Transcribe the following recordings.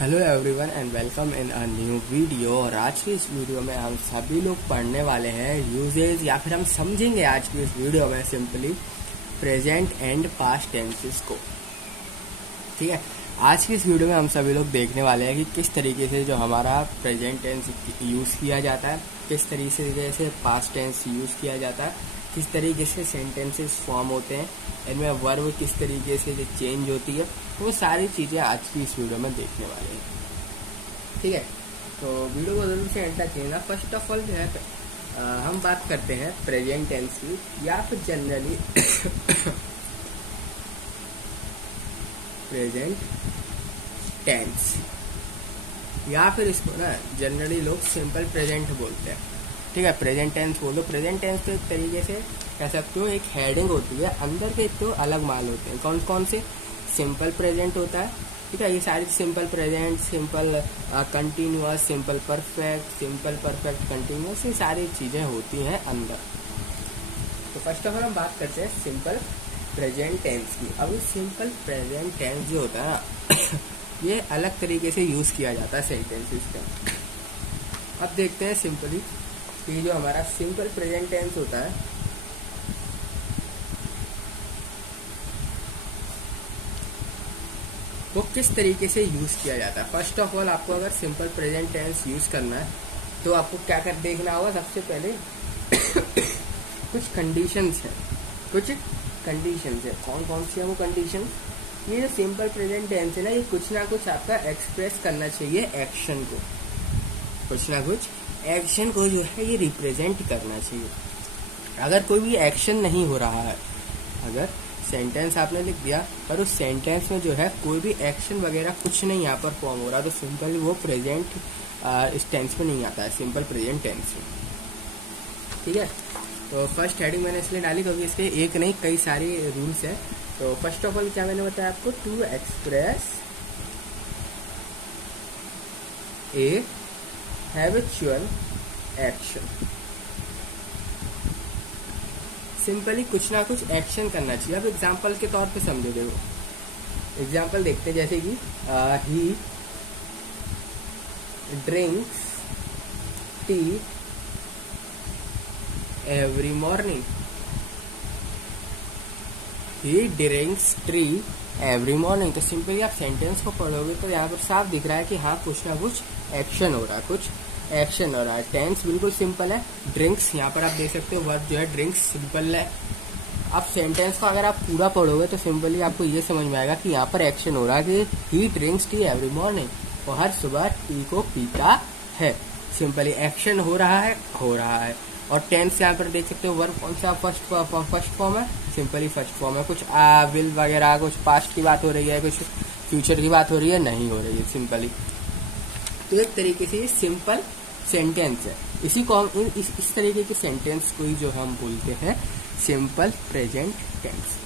Hello everyone and welcome in a new video. और आज की इस वीडियो में हम सभी लोग पढ़ने वाले हैं यूजेज या फिर हम समझेंगे आज की इस वीडियो में simply present and past tenses को। ठीक है, आज की इस वीडियो में हम सभी लोग देखने वाले हैं कि किस तरीके से जो हमारा प्रेजेंट टेंस यूज़ किया जाता है, किस तरीके से पास्ट टेंस यूज़ किया जाता है, किस तरीके से सेंटेंसेस फॉर्म होते हैं, इनमें वर्ब किस तरीके से चेंज होती है, वो सारी चीज़ें आज की इस वीडियो में देखने वाले हैं। ठीक है, तो वीडियो को जरूर से एंड तक देखना। फर्स्ट ऑफ ऑल जो है हम बात करते हैं प्रेजेंट टेंस की या फिर जनरली प्रेजेंट टेंस या फिर इसको ना जनरली लोग सिंपल प्रेजेंट बोलते हैं। ठीक है, प्रेजेंट टेंस बोलो। प्रेजेंट टेंस तो एक तरीके से कह सकते हो एक हेडिंग होती है, अंदर के तो अलग माल होते हैं। कौन कौन से? सिंपल प्रेजेंट होता है, ठीक है, ये सारी simple present, simple continuous, simple perfect continuous, ये सारी चीजें होती हैं अंदर। तो फर्स्ट ऑफ ऑल हम बात करते हैं सिंपल प्रेजेंट टेंस की। अब ये सिंपल प्रेजेंट टेंस जो होता है ना ये अलग तरीके से यूज किया जाता है सेंटेंसेस में। अब देखते हैं सिंपली कि जो हमारा सिंपल प्रेजेंट टेंस होता है वो किस तरीके से यूज किया जाता है। फर्स्ट ऑफ ऑल आपको अगर सिंपल प्रेजेंट टेंस यूज करना है तो आपको क्या कर देखना होगा, सबसे पहले कुछ कंडीशंस है, कौन कौन सी है वो कंडीशन। ये जो सिंपल प्रेजेंट टेंस है ना, ये कुछ ना कुछ आपका एक्सप्रेस करना चाहिए एक्शन को, कुछ ना कुछ एक्शन को जो है ये रिप्रेजेंट करना चाहिए। अगर कोई भी एक्शन नहीं हो रहा है, अगर सेंटेंस आपने लिख दिया पर उस सेंटेंस में जो है कोई भी एक्शन वगैरह कुछ नहीं यहाँ पर फॉर्म हो रहा, तो सिंपल वो प्रेजेंट इस टेंस में नहीं आता है, सिंपल प्रेजेंट टेंस में। ठीक है, तो फर्स्ट हेडिंग मैंने इसलिए डाली क्योंकि इसके एक नहीं कई सारे रूल्स है। तो फर्स्ट ऑफ ऑल क्या मैंने बताया आपको, to express a habitual action. Simply कुछ ना कुछ एक्शन करना चाहिए। अब एग्जाम्पल के तौर पे समझो, देखो एग्जाम्पल देखते हैं, जैसे कि ही ड्रिंक्स टी एवरी मॉर्निंग। ही ड्रिंक्स टी एवरी मॉर्निंग। तो सिंपली आप सेंटेंस को पढ़ोगे तो यहाँ पर साफ दिख रहा है कि हाँ कुछ ना कुछ एक्शन हो रहा है, कुछ एक्शन हो रहा है। टेंस बिल्कुल सिंपल है, ड्रिंक्स यहाँ पर आप देख सकते हो, वर्ब जो है ड्रिंक्स सिंपल है। अब सेंटेंस को अगर आप पूरा पढ़ोगे तो सिंपली आपको ये समझ में आएगा कि यहाँ पर एक्शन हो रहा है कि ही ड्रिंक्स टी एवरी मॉर्निंग, वो हर सुबह टी को पीता है। सिंपली एक्शन हो रहा है। और टेंस यहाँ पर देख सकते हो, वर्ब कौन सा फर्स्ट फॉर्म है, सिंपली फर्स्ट फॉर्म है। कुछ विल वगैरह, कुछ पास्ट की बात हो रही है, कुछ फ्यूचर की बात हो रही है, नहीं हो रही है सिंपली। तो एक तरीके से ये सिंपल सेंटेंस है। इसी को हम इस तरीके के सेंटेंस को ही जो हम बोलते हैं सिंपल प्रेजेंट टेंस।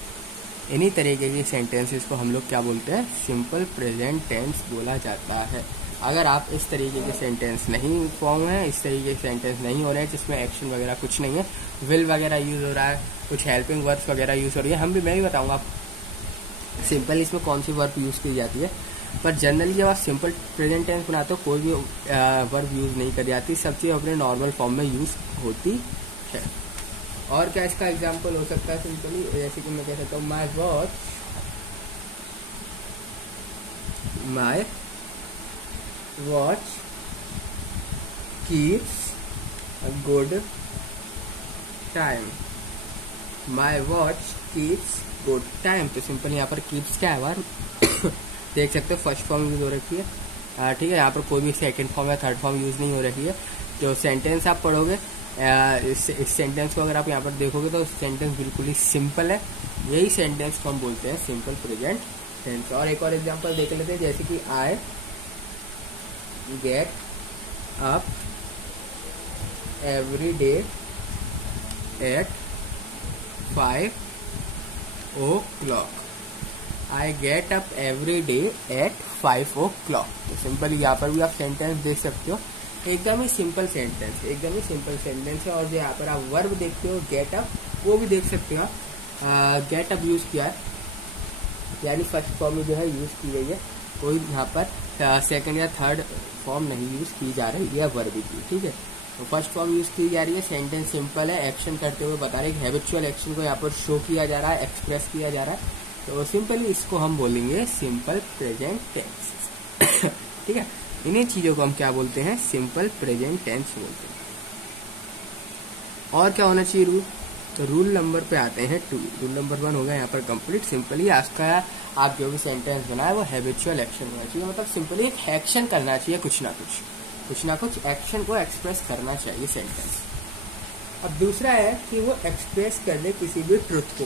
इन्हीं तरीके के सेंटेंसेस को हम लोग क्या बोलते हैं, सिंपल प्रेजेंट टेंस बोला जाता है। अगर आप इस तरीके के सेंटेंस नहीं फॉर्म है, इस तरीके के सेंटेंस नहीं हो रहे हैं जिसमें एक्शन वगैरह कुछ नहीं है, विल वगैरह यूज हो रहा है, कुछ हेल्पिंग वर्ब्स वगैरह यूज हो रही है, मैं भी बताऊंगा सिंपल इसमें कौन सी वर्ब यूज की जाती है। पर जनरली जब आप सिंपल प्रेजेंट टेंस बनाते हो कोई भी वर्ब यूज नहीं करी जाती, सब चीज अपने नॉर्मल फॉर्म में यूज होती है। और क्या इसका एग्जांपल हो सकता है सिंपली, जैसे कि मैं कह सकता हूँ my watch keeps good time. My watch keeps good time. तो सिंपल यहाँ पर कीप्स क्या है वर्ब देख सकते हो, फर्स्ट फॉर्म यूज हो रखी है। ठीक है, यहाँ पर कोई भी सेकंड फॉर्म या थर्ड फॉर्म यूज नहीं हो रही है। जो सेंटेंस आप पढ़ोगे इस सेंटेंस को अगर आप यहाँ पर देखोगे तो सेंटेंस बिल्कुल ही सिंपल है। यही सेंटेंस को हम बोलते हैं सिंपल प्रेजेंट टेंस। और एक और एग्जांपल देख लेते हैं, जैसे कि I get up every day at 5 o'clock। I get up every day at 5 o'clock। तो सिंपल यहाँ पर भी आप सेंटेंस देख सकते हो, एकदम ही सिंपल सेंटेंस है। और जो यहाँ पर आप वर्ब देखते हो गेट अप, वो भी देख सकते हो आप, गेट अप यूज किया है, यानी फर्स्ट फॉर्म में जो है यूज की गई है। कोई यहाँ पर सेकंड या थर्ड फॉर्म नहीं यूज की जा रही है वर्ब की, ठीक है। तो फर्स्ट फॉर्म यूज की जा रही है, सेंटेंस सिंपल है, एक्शन करते हुए बता रहे हैं, हैबिचुअल एक्शन को यहाँ पर शो किया जा रहा है, एक्सप्रेस किया जा रहा है, तो सिंपली इसको हम बोलेंगे सिंपल प्रेजेंट टेंस। ठीक है, इन्हीं चीजों को हम क्या बोलते हैं, सिंपल प्रेजेंट टेंस बोलते हैं। और क्या होना चाहिए रूल, तो रूल नंबर पे आते हैं 2। रूल नंबर 1 होगा यहाँ पर कंप्लीट। सिंपली आपका आप जो भी सेंटेंस बनाए वो हैबिचुअल एक्शन होना चाहिए, मतलब सिंपली एक एक्शन करना चाहिए, कुछ ना कुछ एक्शन को एक्सप्रेस करना चाहिए सेंटेंस। अब दूसरा है कि वो एक्सप्रेस कर दे किसी भी ट्रुथ को,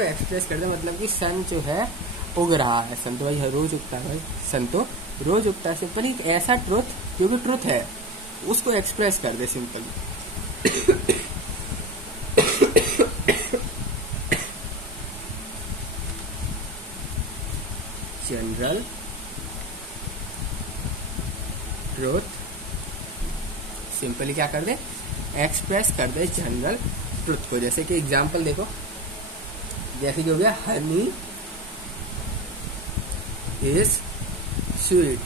एक्सप्रेस कर दे, मतलब कि सन जो है उग रहा है, सन तो भाई रोज उगता है, भाई सन तो रोज उगता है। सिंपली एक ऐसा ट्रुथ जो कि ट्रुथ है उसको एक्सप्रेस कर दे सिंपली। जनरल ट्रुथ, सिंपली क्या कर दे, एक्सप्रेस कर दे जनरल ट्रुथ को। जैसे कि एग्जांपल देखो, जैसे कि हो गया honey is sweet,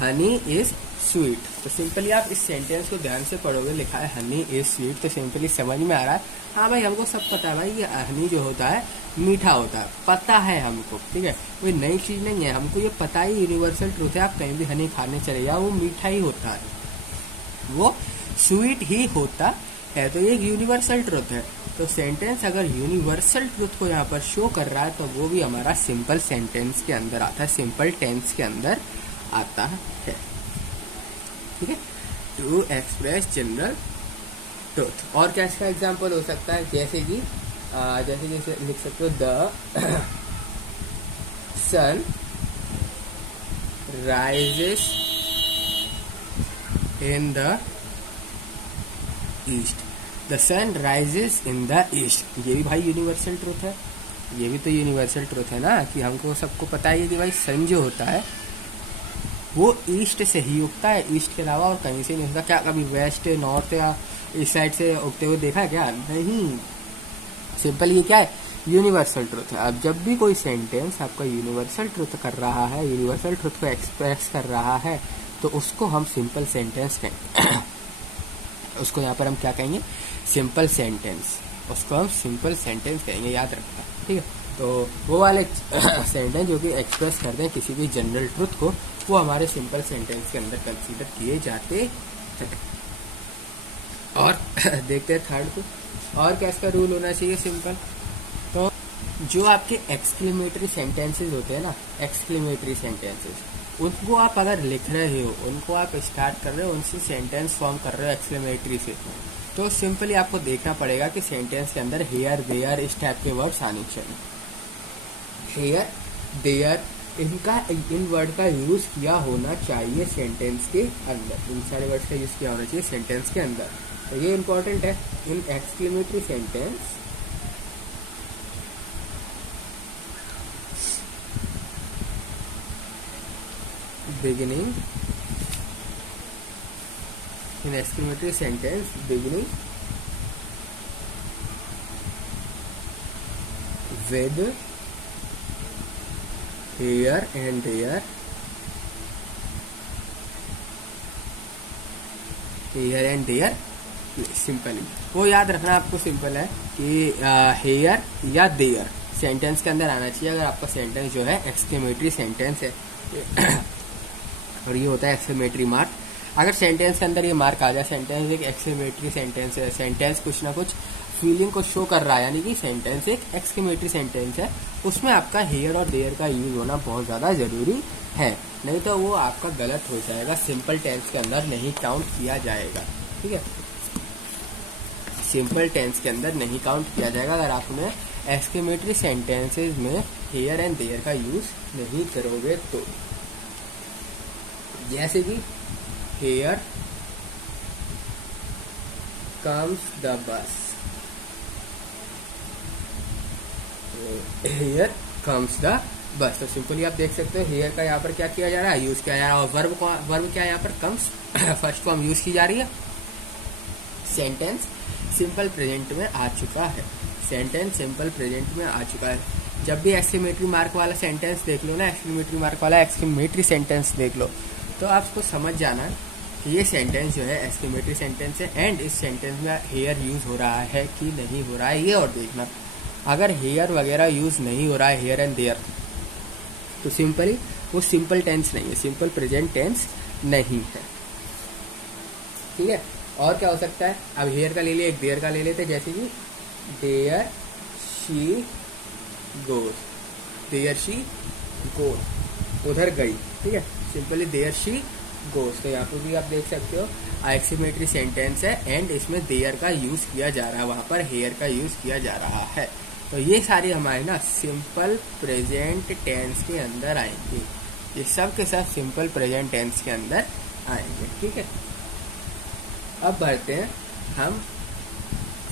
honey is sweet. तो सिंपली आप इस सेंटेंस को ध्यान से पढ़ोगे, लिखा है हनी इज स्वीट, तो सिंपली समझ में आ रहा है, हाँ भाई हमको सब पता है भाई ये हनी जो होता है मीठा होता है, पता है हमको, ठीक है, कोई नई चीज नहीं है, हमको ये पता ही, यूनिवर्सल ट्रूथ है। आप कहीं भी हनी खाने चले जाओ वो मीठा ही होता है, वो स्वीट ही होता है, तो ये एक यूनिवर्सल ट्रूथ है। तो सेंटेंस अगर यूनिवर्सल ट्रूथ को यहाँ पर शो कर रहा है तो वो भी हमारा सिंपल सेंटेंस के अंदर आता है, सिंपल टेंस के अंदर आता है, ठीक है, टू एक्सप्रेस जनरल ट्रूथ। और क्या इसका एग्जाम्पल हो सकता है, जैसे कि जैसे लिख सकते हो the sun rises in the east, the sun rises in the east. ये भी भाई यूनिवर्सल ट्रूथ है, ये भी तो यूनिवर्सल ट्रूथ है ना, कि हमको सबको पता है कि भाई सन जो होता है वो ईस्ट से ही उगता है, ईस्ट के अलावा और कहीं से नहीं उगता। क्या कभी वेस्ट, नॉर्थ या इस साइड से उगते हुए देखा है क्या, नहीं। सिंपल ये क्या है, यूनिवर्सल ट्रूथ है। अब जब भी कोई सेंटेंस आपका यूनिवर्सल ट्रूथ कर रहा है, यूनिवर्सल ट्रूथ को एक्सप्रेस कर रहा है, तो उसको हम सिंपल सेंटेंस कहेंगे। उसको यहाँ पर हम क्या कहेंगे, सिंपल सेंटेंस, उसको हम सिंपल सेंटेंस कहेंगे, याद रखना, ठीक है। तो वो वाले सेंटेंस जो कि एक्सप्रेस करते हैं किसी भी जनरल ट्रूथ को, वो हमारे सिंपल सेंटेंस के अंदर कंसीडर किए जाते हैं। और देखते हैं थर्ड को, और क्या इसका रूल होना चाहिए सिंपल। तो जो आपके एक्सक्लेमेटरी सेंटेंसेस होते हैं ना, एक्सक्लेमेटरी सेंटेंसेस, उनको आप अगर लिख रहे हो, उनको आप स्टार्ट कर रहे हो, उनसे सेंटेंस फॉर्म कर रहे हो एक्सक्लेमेटरी से, तो सिंपली आपको देखना पड़ेगा कि सेंटेंस के अंदर हेयर, देयर इस टाइप के वर्ड्स आने चाहिए। हेयर, देयर, इन वर्ड का यूज किया होना चाहिए सेंटेंस के अंदर, इन सारे वर्ड्स का यूज किया होना चाहिए सेंटेंस के अंदर, तो ये इंपॉर्टेंट है। In exclamatory sentence beginning, in exclamatory sentence beginning with here and there, here and there, simply वो याद रखना आपको, सिंपल है कि हेयर या देयर सेंटेंस के अंदर आना चाहिए अगर आपका सेंटेंस जो है एक्सक्लेमेटरी सेंटेंस है। और ये होता है एक्सक्लेमेटरी मार्क। अगर सेंटेंस के अंदर ये मार्क आ जाए, सेंटेंस एक एक्सक्लेमेटरी सेंटेंस है, सेंटेंस कुछ ना कुछ फीलिंग को शो कर रहा है, यानी कि सेंटेंस एक एक्सक्लेमेटरी सेंटेंस है, उसमें आपका हेयर और देयर का यूज होना बहुत ज्यादा जरूरी है, नहीं तो वो आपका गलत हो जाएगा, सिंपल टेंस के अंदर नहीं काउंट किया जाएगा, ठीक है। सिंपल टेंस के अंदर नहीं काउंट किया जाएगा अगर आपने एक्सक्लेमेटरी सेंटेंसेस में हेयर एंड देयर का यूज नहीं करोगे तो। जैसे कि here comes the bus, here comes the bus, तो सिंपली आप देख सकते हो हेयर का यहाँ पर क्या किया जा रहा है, यूज किया जा रहा है, और वर्ब क्या यहाँ पर कम्स फर्स्ट फॉर्म यूज की जा रही है। सेंटेंस सिंपल प्रेजेंट में आ चुका है, सेंटेंस सिंपल प्रेजेंट में आ चुका है। जब भी एक्सक्लेमेटरी मार्क वाला सेंटेंस देख लो ना, एक्सक्लेमेटरी मार्क वाला एक्सक्लेमेटरी सेंटेंस देख लो, तो आपको समझ जाना कि ये सेंटेंस जो है एक्सक्लेमेटरी सेंटेंस है एंड इस सेंटेंस में हेयर यूज हो रहा है कि नहीं हो रहा है, ये और देखना। अगर हेयर वगैरह यूज नहीं हो रहा है, हेयर एंड देयर, तो सिंपली वो सिंपल टेंस नहीं है, सिंपल प्रेजेंट टेंस नहीं है। ठीक है, और क्या हो सकता है? अब हेयर का ले लिया, एक देयर का ले लेते, जैसे कि there she goes, there she goes, उधर गई। ठीक है, सिंपली देयर शी गोज। तो यहाँ पर भी आप देख सकते हो एक्सक्लेमेटरी सेंटेंस है एंड इसमें देयर का यूज किया जा रहा है, वहां पर हेयर का यूज किया जा रहा है। तो ये सारी हमारे ना सिंपल प्रेजेंट टेंस के अंदर आएंगे, ये सब के सब सिंपल प्रेजेंट टेंस के अंदर आएंगे। ठीक है, अब बढ़ते हैं हम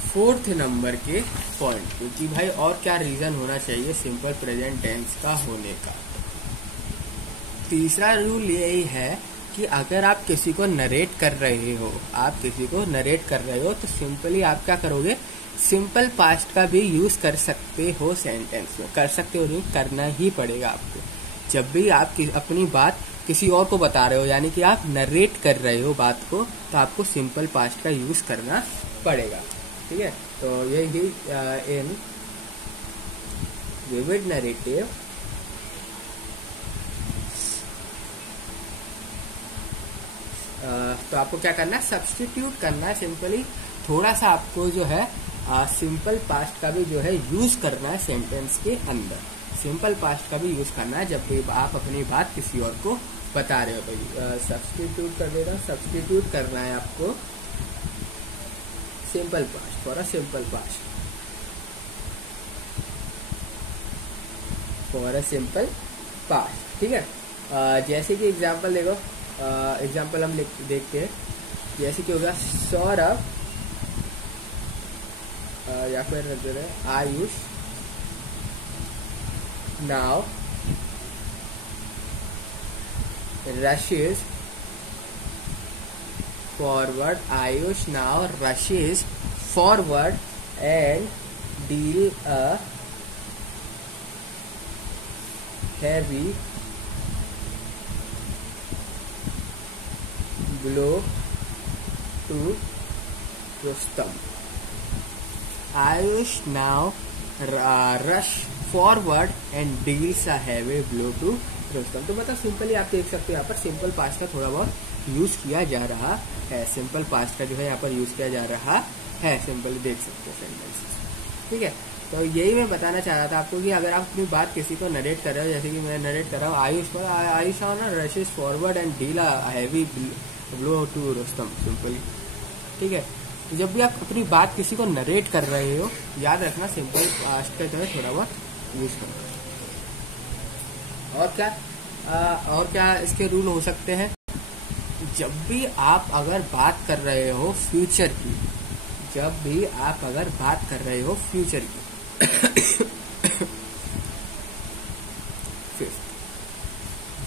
4th नंबर के पॉइंट पे कि भाई और क्या रीजन होना चाहिए सिंपल प्रेजेंट टेंस का होने का। तीसरा रूल यही है कि अगर आप किसी को नरेट कर रहे हो, आप किसी को नरेट कर रहे हो, तो सिंपली आप क्या करोगे, सिंपल पास्ट का भी यूज कर सकते हो सेंटेंस में। कर सकते हो नहीं, करना ही पड़ेगा आपको। जब भी आप अपनी बात किसी और को बता रहे हो, यानी कि आप नरेट कर रहे हो बात को, तो आपको सिंपल पास्ट का यूज करना पड़ेगा। ठीक है, तो यही इन विविड नरेटिव तो आपको क्या करना है, सब्स्टिट्यूट करना है। सिंपली थोड़ा सा आपको जो है सिंपल पास्ट का भी जो है यूज करना है सेंटेंस के अंदर। सिंपल पास्ट का भी यूज करना है जब भी आप अपनी बात किसी और को बता रहे हो। भाई सब्स्टिट्यूट कर देना, सब्स्टिट्यूट करना है आपको simple past for a simple past, for a simple past. ठीक है, जैसे कि एग्जांपल देखो, एग्जाम्पल हम देखते हैं। जैसे कि होगा सौरभ या फिर रख देते हैं Ayush now rushes forward, Ayush now rushes forward and deal a heavy blow to Rustam. Ayush now rush forward and deals a heavy blow to Rustam. तो मतलब सिंपली आप देख सकते हो यहाँ पर सिंपल पास्ट का थोड़ा बहुत यूज किया जा रहा है, सिंपल पास्ट का जो है यहाँ पर यूज किया जा रहा है, सिंपली देख सकते हो सेंटेंसेस। ठीक है, तो यही मैं बताना चाह रहा था आपको कि अगर आप अपनी बात किसी को नरेट कर रहे हो, जैसे कि मैं नरेट कर रहा हूँ आयुष ना rushes forward and deal a heavy blow to Rustam simply. ठीक है, तो जब भी आप अपनी बात किसी को नरेट कर रहे हो, याद रखना सिंपल पास्ट का जो है थोड़ा बहुत यूज करना। और क्या इसके रूल हो सकते हैं? जब भी आप अगर बात कर रहे हो फ्यूचर की, जब भी आप अगर बात कर रहे हो फ्यूचर की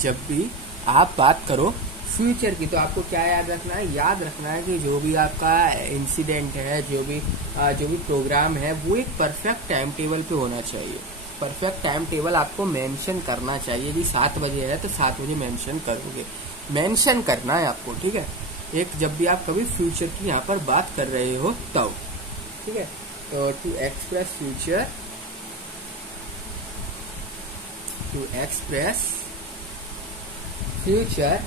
जब भी आप बात करो फ्यूचर की, तो आपको क्या याद रखना है? याद रखना है कि जो भी आपका इंसिडेंट है, जो भी प्रोग्राम है, वो एक परफेक्ट टाइम टेबल पे होना चाहिए। परफेक्ट टाइम टेबल आपको मेंशन करना चाहिए कि 7 बजे है तो 7 बजे मेंशन करोगे, मेंशन करना है आपको। ठीक है, एक जब भी आप कभी फ्यूचर की यहाँ पर बात कर रहे हो तब। ठीक है, तो to express future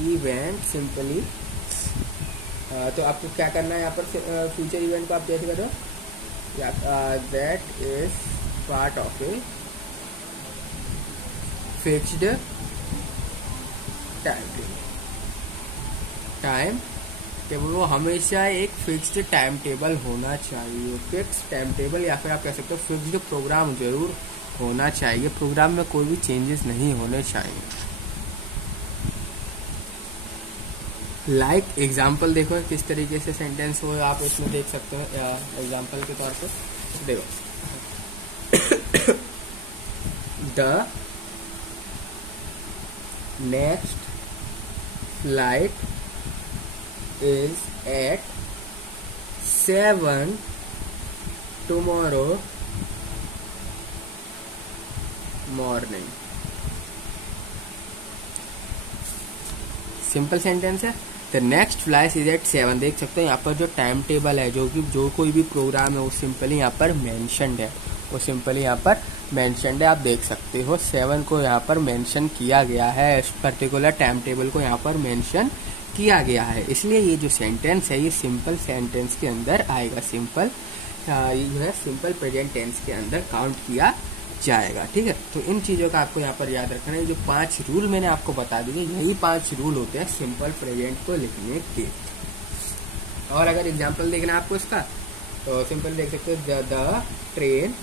event simply, तो आपको क्या करना है यहाँ पर फ्यूचर इवेंट को आप कैसे करो, that is part of a fixed time table. वो हमेशा एक फिक्स्ड टाइम टेबल होना चाहिए, फिक्स्ड टाइम टेबल, या फिर आप कह सकते हो फिक्स्ड प्रोग्राम जरूर होना चाहिए। प्रोग्राम में कोई भी चेंजेस नहीं होने चाहिए। लाइक एग्जाम्पल देखो किस तरीके से सेंटेंस हो, आप इसमें देख सकते हो एग्जाम्पल के तौर पे। देखो the next flight is at 7 tomorrow morning. Simple sentence है। The next flight is at 7। देख सकते हैं यहाँ पर जो टाइम टेबल है, जो कोई भी प्रोग्राम है वो सिंपली यहाँ पर मेंशन्ड है, वो सिंपली यहाँ पर मेंशन्ड है। आप देख सकते हो 7 को यहाँ पर मेंशन किया गया है, इस पर्टिकुलर टाइम टेबल को यहाँ पर मेंशन किया गया है, इसलिए ये जो सेंटेंस है ये सिंपल सेंटेंस के अंदर आएगा। सिंपल जो है सिंपल प्रेजेंट टेंस के अंदर काउंट किया जाएगा। ठीक है, तो इन चीजों का आपको यहाँ पर याद रखना है। जो 5 रूल मैंने आपको बता दिए, यही 5 रूल होते हैं सिंपल प्रेजेंट को लिखने के। और अगर एग्जांपल देखना है आपको इसका, तो सिंपल देख सकते हो, the train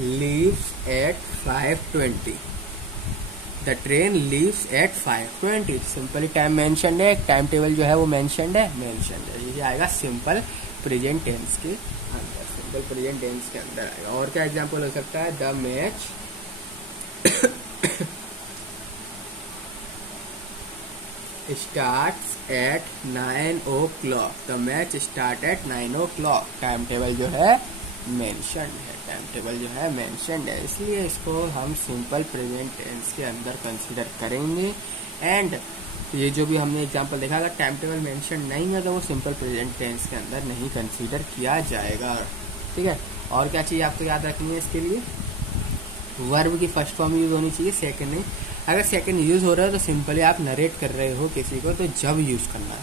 leaves eight 5:20। The train leaves eight 5:20। Simply time mentioned है, टाइम टेबल जो है वो मेंशन्ड है, ये आएगा सिंपल प्रेजेंट टेंस के अंदर, सिंपल प्रेजेंट टेंस के अंदर आएगा। और क्या एग्जांपल हो सकता है, the match starts at 9 o'clock। The match start at 9 o'clock। Time table जो है मेंशन्ड है, टाइम टेबल जो है मेंशन्ड है, इसलिए इसको हम सिंपल प्रेजेंट टेंस के अंदर कंसीडर करेंगे। एंड ये जो भी हमने एग्जांपल देखा, अगर टाइम टेबल मेंशन नहीं है तो वो सिंपल प्रेजेंट टेंस के अंदर नहीं कंसीडर किया जाएगा। ठीक है, और क्या चीज़ आपको याद रखनी है इसके लिए, वर्ब की फर्स्ट फॉर्म यूज होनी चाहिए, सेकंड नहीं। अगर सेकंड यूज हो रहा है तो सिंपली आप नरेट कर रहे हो किसी को, तो जब यूज करना है,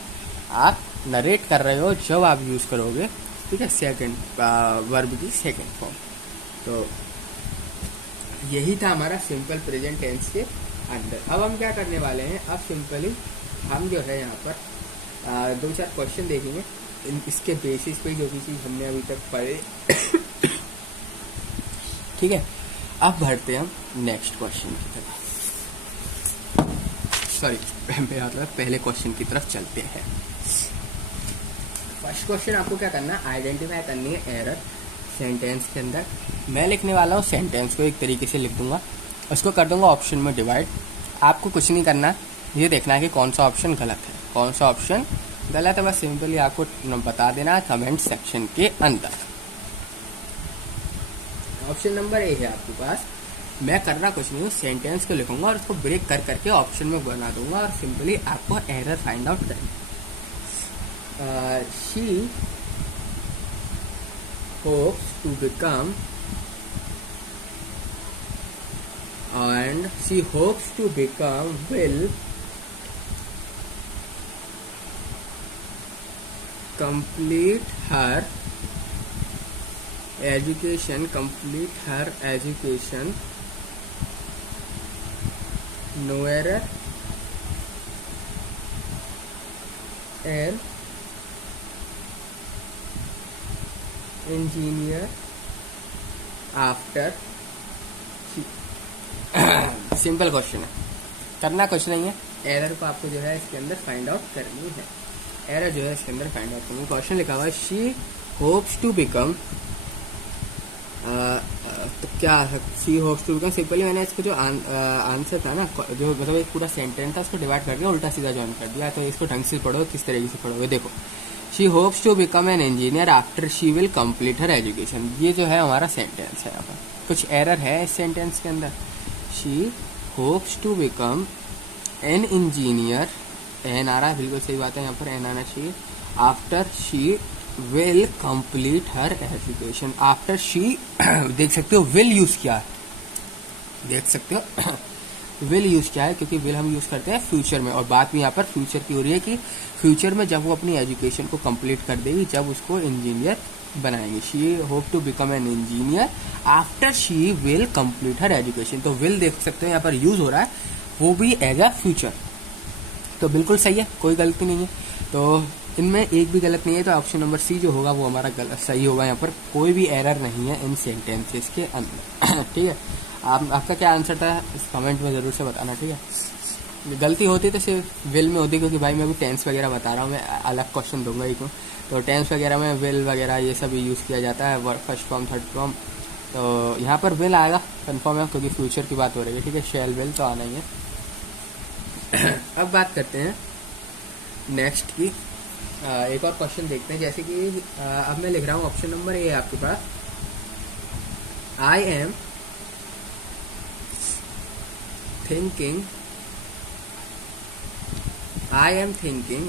आप नरेट कर रहे हो जब आप यूज करोगे। ठीक है, सेकंड वर्ब की सेकंड फॉर्म। तो यही था हमारा सिंपल प्रेजेंट टेंस के अंदर। अब हम क्या करने वाले हैं, अब सिंपली हम जो है यहाँ पर 2-4 क्वेश्चन देखेंगे, इसके बेसिस पे जो भी चीज हमने अभी तक पढ़े। ठीक है, अब बढ़ते हैं हम नेक्स्ट क्वेश्चन की तरफ, सॉरी पहले क्वेश्चन की तरफ चलते हैं। फर्स्ट क्वेश्चन आपको क्या करना है, आइडेंटिफाई करनी है एरर सेंटेंस के अंदर। मैं लिखने वाला हूँ सेंटेंस को एक तरीके से लिख दूंगा, उसको कर दूंगा ऑप्शन में डिवाइड। आपको कुछ नहीं करना, ये देखना है कि कौन सा ऑप्शन गलत है, कौन सा ऑप्शन गलत है, बस सिंपली आपको बता देना है कमेंट सेक्शन के अंदर। ऑप्शन नंबर ए है आपके पास। मैं करना कुछ नहीं हूँ, सेंटेंस को लिखूंगा और उसको ब्रेक कर करके ऑप्शन में बना दूंगा और सिंपली आपको एरर फाइंड आउट करना। She hopes to become and she hopes to become will complete her education no error and engineer after. Simple question है, करना कुछ नहीं है, एरर को आपको जो है इसके अंदर फाइंड आउट करनी है, एरर जो है इसके अंदर फाइंड आउट करनी है। क्वेश्चन लिखा हुआ है शी होप्स टू बिकम, तो क्या she hopes to become, simply मैंने इसको जो आंसर था ना, जो मतलब एक पूरा सेंटेंस था उसको डिवाइड करके उल्टा सीधा ज्वाइन कर दिया। तो इसको ढंग से पढ़ो, किस तरीके से पढ़ोगे देखो। She hopes to become an engineer after she will complete her education. ये जो है हमारा सेंटेंस है, यहाँ पर कुछ एरर है इस सेंटेंस के अंदर। She hopes to become an engineer, an आ रहा है, बिल्कुल सही बात है, यहाँ पर एन आना चाहिए। After she will complete her education, after she देख सकते हो विल यूज किया है, देख सकते हो विल यूज किया है, क्योंकि विल हम यूज करते हैं फ्यूचर में, और बात भी यहाँ पर फ्यूचर की हो रही है कि फ्यूचर में जब वो अपनी एजुकेशन को कंप्लीट कर देगी, जब उसको इंजीनियर बनाएंगे। She hope to become an engineer after she will complete her education. तो विल देख सकते हो यहाँ पर यूज हो रहा है, वो भी एज अ फ्यूचर, तो बिल्कुल सही है, कोई गलती नहीं है। तो इनमें एक भी गलत नहीं है, तो ऑप्शन नंबर सी जो होगा वो हमारा गलत सही होगा। यहाँ पर कोई भी एरर नहीं है इन सेंटेंसेस के अंदर। ठीक है, आपका क्या आंसर था इस कमेंट में जरूर से बताना। ठीक है, गलती होती तो सिर्फ विल में होती, क्योंकि भाई मैं भी टेंस वगैरह बता रहा हूँ, मैं अलग क्वेश्चन दूंगा ही क्यों। तो टेंस वगैरह में विल वगैरह ये सब यूज़ किया जाता है, फर्स्ट फॉर्म थर्ड फॉर्म, तो यहाँ पर विल आएगा कन्फर्म है, क्योंकि फ्यूचर की बात हो रही है। ठीक है, शेल विल तो आना ही है। अब बात करते हैं नेक्स्ट की, एक और क्वेश्चन देखते हैं। जैसे कि अब मैं लिख रहा हूँ ऑप्शन नंबर ए आपके पास, I am thinking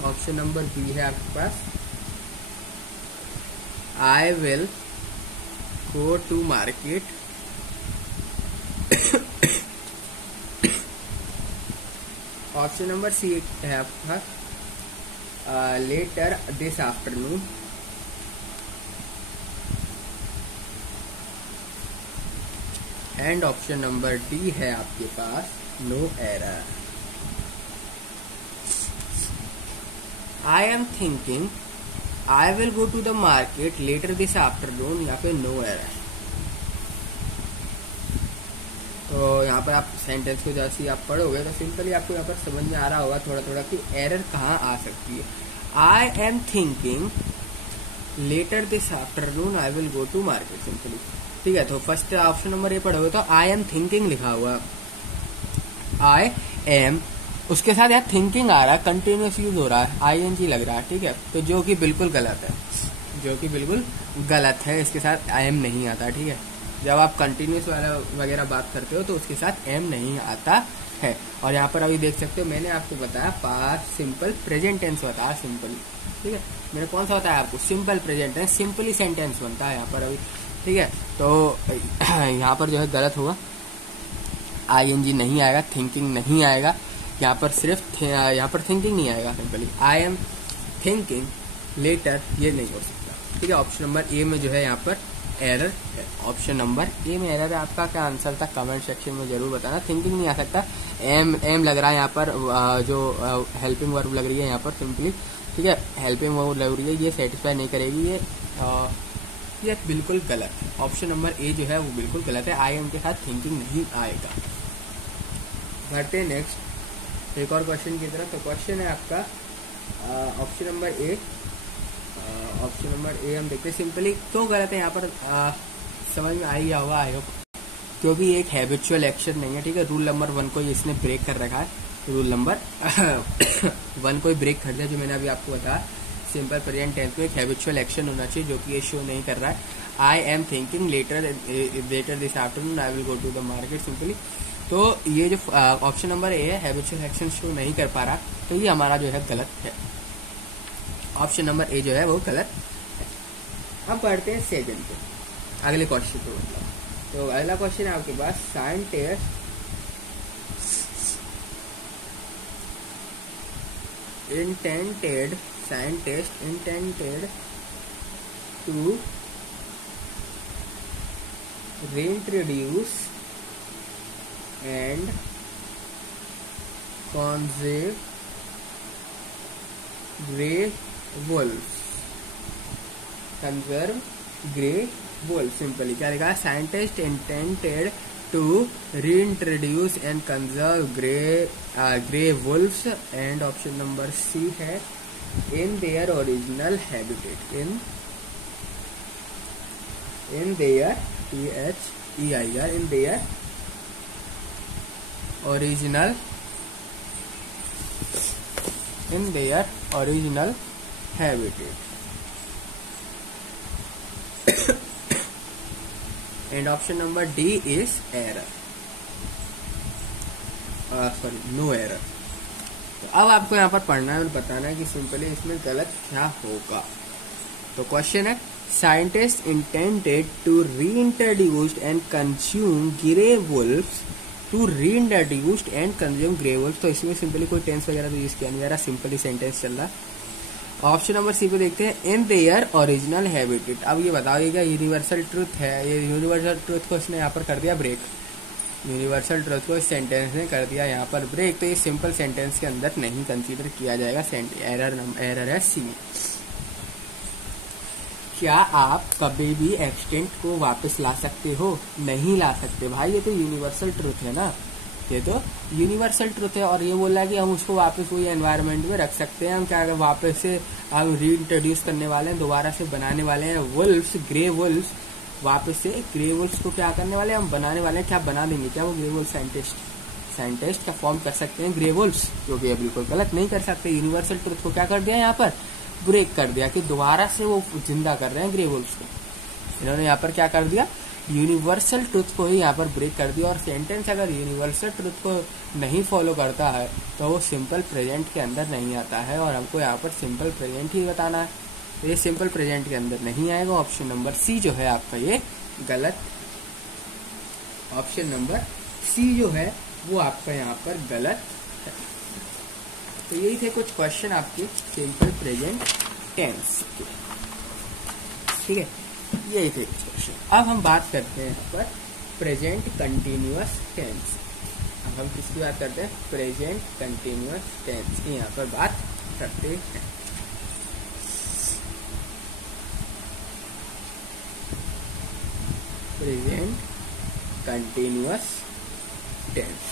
option number B है आपके पास, I will go to market option number C है आपका, later this afternoon, and option number D है आपके पास, no error. I am thinking I will go to the market later this afternoon, या फिर नो एरर। तो यहाँ पर आप सेंटेंस को जैसे आप पढ़ोगे तो सिंपली आपको यहाँ पर समझ में आ रहा होगा थोड़ा थोड़ा कि एरर कहाँ आ सकती है। I am thinking later this afternoon I will go to market, simply. ठीक है, तो फर्स्ट ऑप्शन नंबर ये पढ़ोगे तो आई एम थिंकिंग लिखा हुआ, आई एम उसके साथ यार थिंकिंग आ रहा है, कंटिन्यूस यूज हो रहा है, ING लग रहा है। ठीक है, तो जो कि बिल्कुल गलत है, जो कि बिल्कुल गलत है, इसके साथ आई एम नहीं आता। ठीक है, जब आप कंटिन्यूस वाला वगैरह बात करते हो तो उसके साथ एम नहीं आता है। और यहाँ पर अभी देख सकते हो मैंने आपको बताया पास्ट सिंपल प्रेजेंट टेंस बताया सिंपली। ठीक है, मैंने कौन सा बताया आपको, simple present tense, simply sentence बनता है यहाँ पर अभी। ठीक है, तो यहाँ पर जो है गलत होगा, ING नहीं आएगा, थिंकिंग नहीं आएगा, यहाँ पर सिर्फ यहाँ पर थिंकिंग नहीं आएगा, simply I am thinking later, ये नहीं हो सकता। ठीक है, ऑप्शन नंबर ए में जो है यहाँ पर एरर है, ऑप्शन नंबर ए में एरर है। आपका क्या आंसर था कमेंट सेक्शन में जरूर बताना। थिंकिंग नहीं आ सकता, एम लग रहा है यहाँ पर, जो हेल्पिंग वर्ब लग रही है यहाँ पर सिंपली। ठीक है, हेल्पिंग वर्ब लग रही है, ये सेटिस्फाई नहीं करेगी, ये बिल्कुल गलत है। ऑप्शन नंबर ए जो है वो बिल्कुल गलत है, आई एम के साथ थिंकिंग नहीं आएगा। बढ़ते नेक्स्ट एक और क्वेश्चन की तरफ। तो क्वेश्चन है आपका ऑप्शन नंबर ए, ऑप्शन नंबर ए हम देखते हैं सिंपली क्यों गलत है यहाँ पर, समझ में आई होगा आई होप, क्योंकि ये एक हैबिचुअल एक्शन नहीं है। ठीक है, रूल नंबर 1 को इसने ब्रेक कर रखा है, रूल नंबर 1 को ब्रेक कर दिया, जो मैंने अभी आपको बताया सिंपल प्रेजेंट टेंस में एक हैबिचुअल एक्शन होना चाहिए, जो कि ये शो नहीं कर रहा है। I am thinking later this afternoon I will go to the market, simply. तो ये जो ऑप्शन नंबर ए है हैबिचुअल एक्शन शो नहीं कर पा रहा, तो ये हमारा जो है गलत है, ऑप्शन नंबर ए जो है वो गलत है। अब बढ़ते हैं सेकंड पे, अगले क्वेश्चन पे मतलब। तो अगला क्वेश्चन है आपके पास, scientist intended to reintroduce and conserve grey wolves, simply क्या लिखा है, scientist intended to reintroduce and conserve grey wolves, and option number C है in their original habitat, in their THEIR in their original habitat, and option number D is error, no error। तो अब आपको यहाँ पर पढ़ना है और बताना है कि सिंपली इसमें गलत क्या होगा। तो क्वेश्चन है, scientist intended to reintroduced and consume grey wolfs, तो इसमें सिंपली कोई टेंस वगैरह तो यूज किया नहीं जा रहा, सिंपली सेंटेंस चल रहा है। ऑप्शन नंबर सी पे देखते हैं, इन देयर ओरिजिनल हैबिटेट। अब ये बताइएगा यूनिवर्सल ट्रूथ है, ये यूनिवर्सल ट्रूथ को इसने यहाँ पर कर दिया ब्रेक, यूनिवर्सल ट्रूथ को इस सेंटेंस ने कर दिया यहाँ पर ब्रेक, तो ये सिंपल सेंटेंस के अंदर नहीं कंसीडर किया जाएगा, एरर है सी। क्या आप कभी भी एक्सटेंट को वापस ला सकते हो? नहीं ला सकते भाई, ये तो यूनिवर्सल ट्रूथ है ना, ये तो यूनिवर्सल ट्रूथ है। और ये बोला कि हम उसको वापस वही एनवायरनमेंट में रख सकते हैं, हम क्या वापस से हम रीइंट्रोड्यूस करने वाले हैं, दोबारा से बनाने वाले हैं वुल्फ्स, ग्रे वुल्फ्स, वापस से ग्रे वुल्फ्स को क्या करने वाले हैं, हम बनाने वाले हैं। क्या बना देंगे क्या वो ग्रे वुल्फ? साइंटिस्ट का फॉर्म कर सकते हैं ग्रे वुल्फ्स, जो कि बिल्कुल गलत नहीं कर सकते। यूनिवर्सल ट्रूथ को क्या कर दिया यहाँ पर, ब्रेक कर दिया कि दोबारा से वो जिंदा कर रहे हैं ग्रे वुल्फ्स को। इन्होंने यहाँ पर क्या कर दिया, यूनिवर्सल ट्रुथ को ही यहाँ पर ब्रेक कर दिया। और सेंटेंस अगर यूनिवर्सल ट्रुथ को नहीं फॉलो करता है तो वो सिंपल प्रेजेंट के अंदर नहीं आता है, और हमको यहाँ पर सिंपल प्रेजेंट ही बताना है। तो ये सिंपल प्रेजेंट के अंदर नहीं आएगा। ऑप्शन नंबर सी जो है आपका ये गलत, ऑप्शन नंबर सी जो है वो आपका यहाँ पर गलत है। तो यही थे कुछ क्वेश्चन आपके सिंपल प्रेजेंट टेंस के, ठीक है, यही थे कुछ क्वेश्चन। अब हम बात करते हैं यहाँ पर प्रेजेंट कंटिन्यूअस टेंस। अब हम किसकी बात करते हैं? प्रेजेंट कंटिन्यूअस टेंस की यहाँ पर बात करते हैं। Present continuous tense.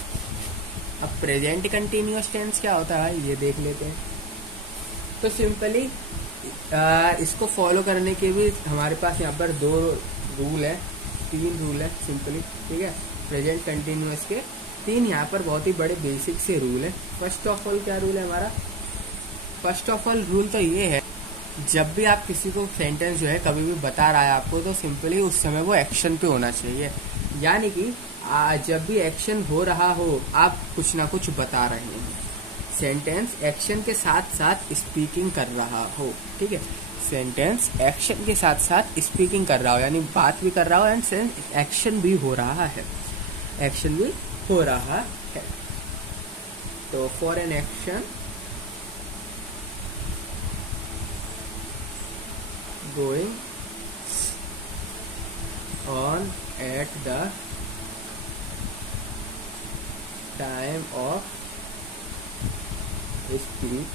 अब प्रेजेंट कंटिन्यूअस टेंस क्या होता है ये देख लेते हैं। तो सिंपली इसको फॉलो करने के भी हमारे पास यहाँ पर 2 रूल है, 3 रूल है सिंपली, ठीक है। प्रेजेंट कंटिन्यूअस के 3 यहाँ पर बहुत ही बड़े बेसिक से रूल है। फर्स्ट ऑफ ऑल क्या रूल है हमारा? फर्स्ट ऑफ ऑल रूल तो ये है, जब भी आप किसी को सेंटेंस जो है कभी भी बता रहा है आपको, तो सिंपली उस समय वो एक्शन पे होना चाहिए। यानी कि जब भी एक्शन हो रहा हो, आप कुछ ना कुछ बता रहे हैं, सेंटेंस एक्शन के साथ साथ स्पीकिंग कर रहा हो, ठीक है। सेंटेंस एक्शन के साथ साथ स्पीकिंग कर रहा हो, यानी बात भी कर रहा हो एंड एक्शन भी हो रहा है, एक्शन भी हो रहा है। तो for an action going on at the time of speaking,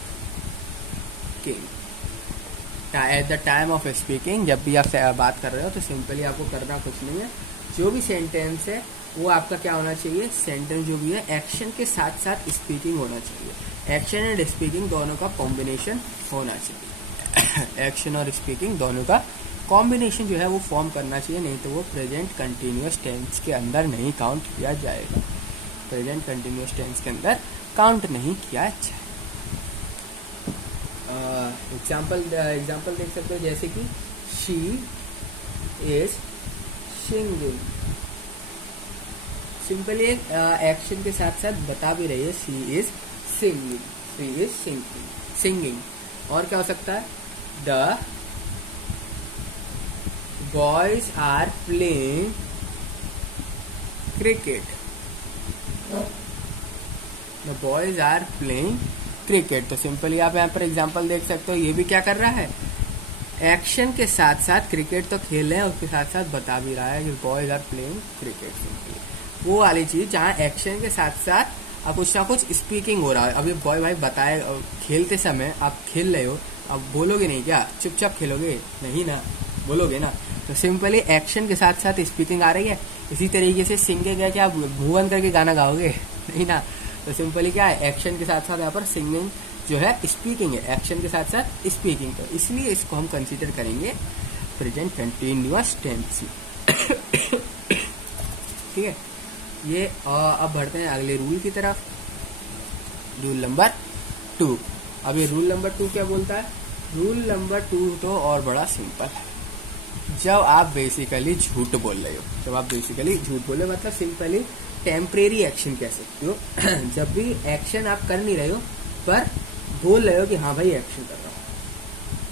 at the time of speaking, जब भी आप बात कर रहे हो तो सिंपली आपको करना कुछ नहीं है, जो भी सेंटेंस है वो आपका क्या होना चाहिए, सेंटेंस जो भी है एक्शन के साथ साथ स्पीकिंग होना चाहिए। एक्शन एंड स्पीकिंग दोनों का कॉम्बिनेशन होना चाहिए। एक्शन और स्पीकिंग दोनों का कॉम्बिनेशन जो है वो फॉर्म करना चाहिए, नहीं तो वो प्रेजेंट कंटिन्यूअस टेंस के अंदर नहीं काउंट किया जाएगा। प्रेजेंट कंटिन्यूअस टेंस के अंदर काउंट नहीं किया जाएगा। एग्जाम्पल देख सकते हो, जैसे कि शी इज सिंगिंग। सिंपली एक एक्शन के साथ साथ बता भी रही है, she is singing, she is singing. और क्या हो सकता है? The boys are playing cricket, the boys are playing cricket. तो सिंपली आप यहाँ पर एग्जांपल देख सकते हो, ये भी क्या कर रहा है, एक्शन के साथ साथ क्रिकेट तो खेल रहे हैं, उसके साथ साथ बता भी रहा है कि boys are playing cricket. Simply वो वाली चीज जहाँ एक्शन के साथ साथ अब कुछ ना कुछ स्पीकिंग हो रहा है। अभी बॉय भाई बताए, खेलते समय आप खेल रहे हो, अब बोलोगे नहीं क्या? चुपचाप खेलोगे? नहीं ना, बोलोगे ना। तो सिंपली एक्शन के साथ साथ स्पीकिंग आ रही है। इसी तरीके से सिंगिंग है, क्या मुंह बंद करके गाना गाओगे? नहीं ना। तो सिंपली क्या है, एक्शन के साथ साथ यहाँ पर सिंगिंग जो है स्पीकिंग है, एक्शन के साथ साथ स्पीकिंग। तो इसलिए इसको हम कंसीडर करेंगे प्रेजेंट कंटिन्यूअस टेंस, ठीक है। ये अब बढ़ते हैं अगले रूल की तरफ, रूल नंबर 2। अब ये रूल नंबर 2 क्या बोलता है? रूल नंबर 2 तो और बड़ा सिंपल है। जब आप बेसिकली झूठ बोल रहे हो, जब आप बेसिकली झूठ बोल रहे हो, मतलब सिंपली टेम्परेरी एक्शन कह सकते हो। जब भी एक्शन आप कर नहीं रहे हो पर बोल रहे हो कि हाँ भाई एक्शन कर रहा हूँ,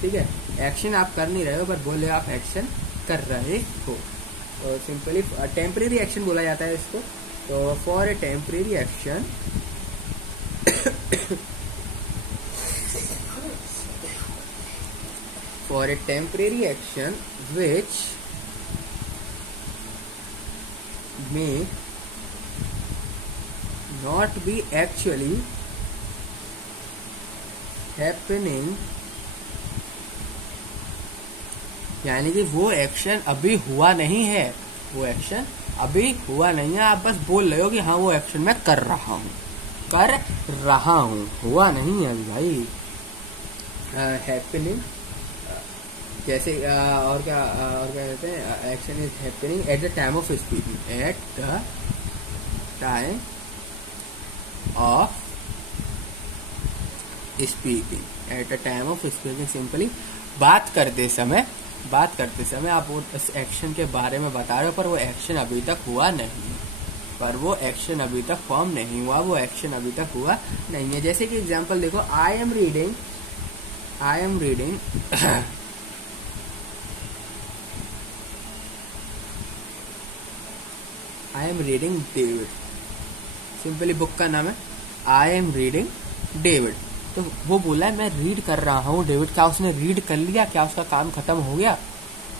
ठीक है। एक्शन आप कर नहीं रहे हो पर बोल रहे हो आप एक्शन कर रहे हो, तो सिंपली टेम्परेरी एक्शन बोला जाता है इसको। तो for a temporary action, for a temporary action which may not be actually happening, यानी कि वो एक्शन अभी हुआ नहीं है, वो एक्शन अभी हुआ नहीं है, आप बस बोल रहे हो कि हाँ वो एक्शन मैं कर रहा हूँ, हुआ नहीं है अभी भाई। हैपनिंग जैसे और क्या कहते हैं, action is happening at the time of speaking, at the time of speaking, at the time of speaking. Simply बात करते समय बात करते समय आप वो इस एक्शन के बारे में बता रहे हो, पर वो एक्शन अभी तक हुआ नहीं, पर वो एक्शन अभी तक फॉर्म नहीं हुआ, वो एक्शन अभी तक हुआ नहीं है। जैसे कि एग्जांपल देखो, I am reading David. Simply book का नाम है आई एम रीडिंग डेविड। तो वो बोला है मैं रीड कर रहा हूँ डेविड। क्या उसने रीड कर लिया? क्या उसका काम खत्म हो गया?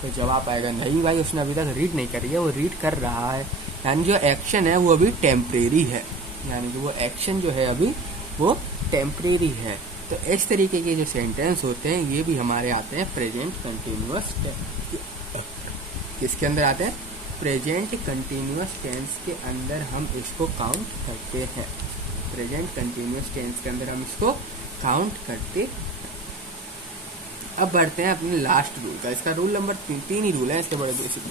तो जवाब आएगा नहीं भाई, उसने अभी तक रीड नहीं करी है, वो रीड कर रहा है। यानी जो एक्शन है वो अभी टेम्परेरी है, यानी कि वो एक्शन जो है अभी वो टेम्परेरी है। तो इस तरीके के जो सेंटेंस होते हैं ये भी हमारे आते हैं प्रेजेंट कंटिन्यूअस टेंस। किसके अंदर आते हैं? प्रेजेंट कंटिन्यूअस टेंस के अंदर हम इसको काउंट करते हैं। प्रेजेंट कंटिन्यूअस टेंस के अंदर हम इसको काउंट करते। अब बढ़ते हैं अपने लास्ट रूल का। इसका रूल नंबर 3 ही रूल है इसके बड़े बेसिक,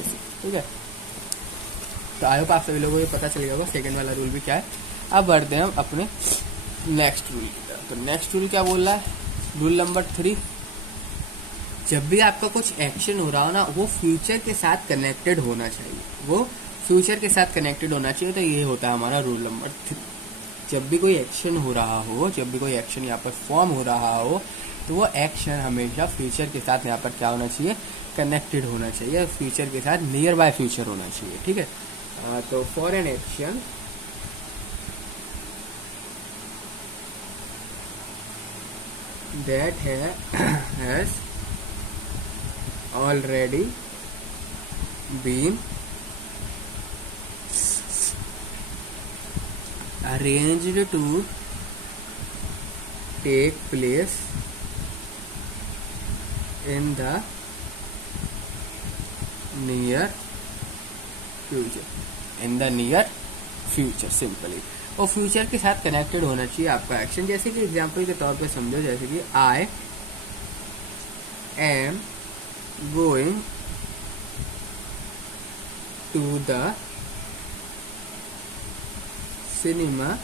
ठीक है। तो आई होप आप सभी लोगों को ये पता चल गया होगा सेकंड वाला रूल भी क्या है। अब बढ़ते हैं हम अपने नेक्स्ट रूल की तरफ। तो नेक्स्ट रूल क्या बोल रहा है? रूल नंबर 3, जब भी आपका कुछ एक्शन हो रहा हो ना, वो फ्यूचर के साथ कनेक्टेड होना चाहिए, वो फ्यूचर के साथ कनेक्टेड होना चाहिए। तो ये होता है हमारा रूल नंबर 3। जब भी कोई एक्शन हो रहा हो, जब भी कोई एक्शन यहाँ पर फॉर्म हो रहा हो, तो वो एक्शन हमेशा फ्यूचर के साथ यहाँ पर क्या होना चाहिए? कनेक्टेड होना चाहिए, फ्यूचर के साथ नियर बाय फ्यूचर होना चाहिए, ठीक है। तो for an action that has already been arranged to take place in the near future simply. और फ्यूचर के साथ कनेक्टेड होना चाहिए आपका एक्शन। जैसे कि एग्जांपल के तौर पे समझो, जैसे कि I am going to the cinema,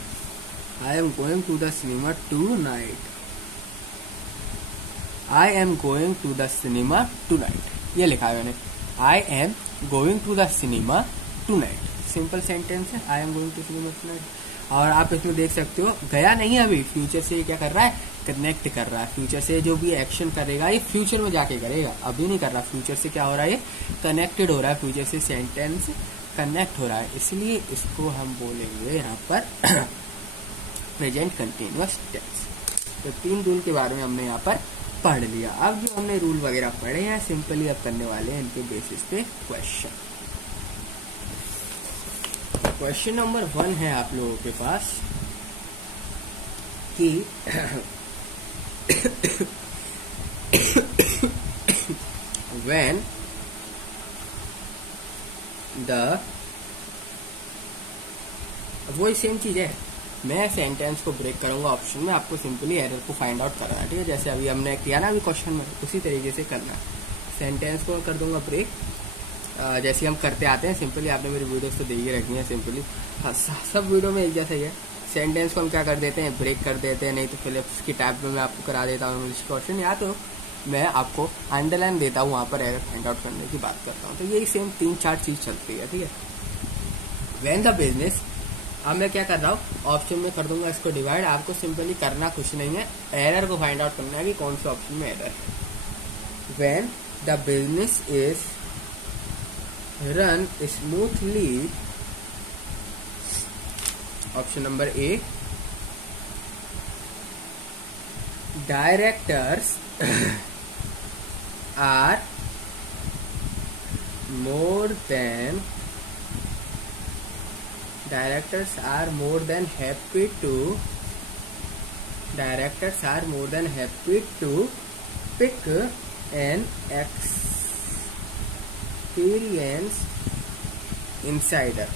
I am going to the cinema tonight. I am going to the cinema tonight, ये लिखा है मैंने, I am going to the cinema tonight. Simple sentence है, I am going to cinema tonight. और आप इसमें देख सकते हो गया नहीं अभी, फ्यूचर से क्या कर रहा है? कनेक्ट कर रहा है। फ्यूचर से जो भी एक्शन करेगा ये फ्यूचर में जाके करेगा, अभी नहीं कर रहा। फ्यूचर से क्या हो रहा है? ये कनेक्टेड हो रहा है, फ्यूचर से सेंटेंस कनेक्ट हो रहा है, इसलिए इसको हम बोलेंगे यहाँ पर प्रेजेंट कंटिन्यूअस टेंस। तो 3 रूल के बारे में हमने यहाँ पर पढ़ लिया। अब जो हमने रूल वगैरह पढ़े हैं सिंपली अब करने वाले हैं इनके बेसिस पे क्वेश्चन। क्वेश्चन नंबर 1 है आप लोगों के पास कि when the, वही सेम चीज है, मैं सेंटेंस को ब्रेक करूंगा ऑप्शन में, आपको सिंपली एरर को फाइंड आउट करना है, ठीक है। जैसे अभी हमने किया ना अभी क्वेश्चन में, उसी तरीके से करना है। सेंटेंस को कर दूंगा ब्रेक, जैसे हम करते आते हैं सिंपली। आपने मेरी वीडियोस तो दे ही रखी है सिंपली, हाँ, सब वीडियो में एक जैसा ही है। सेंटेंस को हम क्या कर देते हैं? ब्रेक कर देते हैं, नहीं तो फिलिप्स की टैब में मैं आपको करा देता हूँ इंग्लिश क्वेश्चन, या तो मैं आपको अंडरलाइन देता हूँ, वहाँ पर एरर फाइंड आउट करने की बात करता हूँ। तो यही सेम 3-4 चीज चलती है, ठीक है। व्हेन द बिजनेस, अब मैं क्या कर रहा हूँ? ऑप्शन में कर दूंगा इसको डिवाइड। आपको सिंपली करना कुछ नहीं है, एरर को फाइंड आउट करना है कि कौन से ऑप्शन में एरर है। When the business is run smoothly, option number A, directors are more than happy to pick an experienced insider.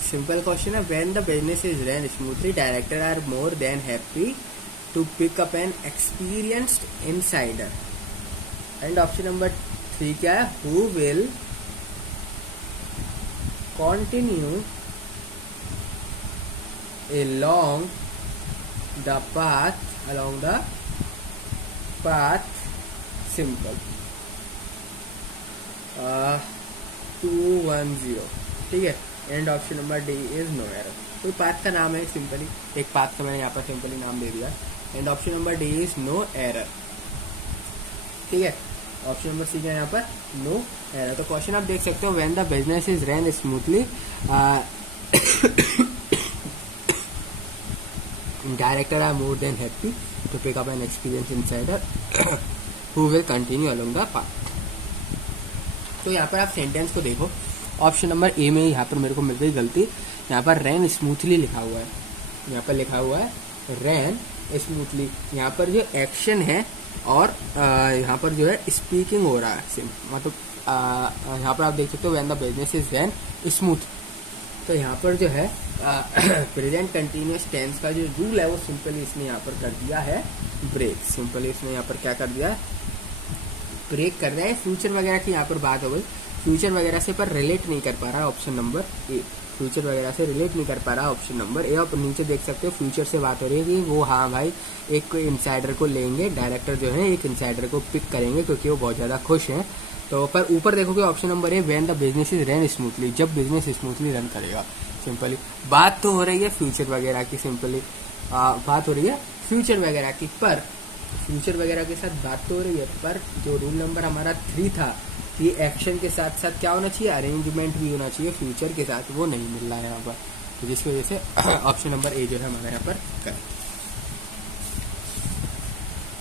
Simple question है, when the business is run smoothly, directors are more than happy to pick up an experienced insider. And option number 3 क्या है? Who will continue along the path simple 210, ठीक है। And option number D is no error. कोई path का नाम है simply, एक path का मैंने यहाँ पर सिंपली नाम दे दिया। And option number D is no error, ठीक है। ऑप्शन नंबर सी का यहाँ पर नो एरर। तो क्वेश्चन आप देख सकते हो, when the business is run smoothly director are more than happy to pick up an experience insider who will continue along the path. तो यहाँ पर आप सेंटेंस को देखो, ऑप्शन नंबर ए में यहाँ पर मेरे को मिल गई गलती। यहाँ पर रैन स्मूथली लिखा हुआ है, यहाँ पर लिखा हुआ है रैन स्मूथली। यहाँ पर जो एक्शन है और यहाँ पर जो है स्पीकिंग हो रहा है, मतलब यहाँ पर आप देख सकते हो when the business is ran smooth. तो यहाँ पर जो है प्रेजेंट कंटिन्यूअस टेंस का जो रूल है वो सिंपली इसने यहाँ पर कर दिया है ब्रेक। सिंपली इसने यहाँ पर क्या कर दिया, ब्रेक कर दिया है। फ्यूचर वगैरह की यहाँ पर बात हो गई, फ्यूचर वगैरह से पर रिलेट नहीं कर पा रहा है ऑप्शन नंबर ए। फ्यूचर वगैरह से रिलेट नहीं कर पा रहा ऑप्शन नंबर ए। और नीचे देख सकते हो फ्यूचर से बात हो रही है कि वो हाँ भाई एक इनसाइडर को लेंगे, डायरेक्टर जो है एक इनसाइडर को पिक करेंगे क्योंकि वो बहुत ज्यादा खुश हैं। तो पर ऊपर देखोगे option number A, when the business is run smoothly, जब बिजनेस स्मूथली रन करेगा। सिंपली बात तो हो रही है फ्यूचर वगैरह की, सिंपली बात हो रही है फ्यूचर वगैरह की, पर फ्यूचर वगैरह के साथ बात तो हो रही है, पर जो रूल नंबर हमारा 3 था, ये एक्शन के साथ साथ क्या होना चाहिए, अरेंजमेंट भी होना चाहिए फ्यूचर के साथ, वो नहीं मिल रहा है यहाँ पर। तो जिसकी वजह से ऑप्शन नंबर ए जो है हमारे यहाँ पर करेक्ट।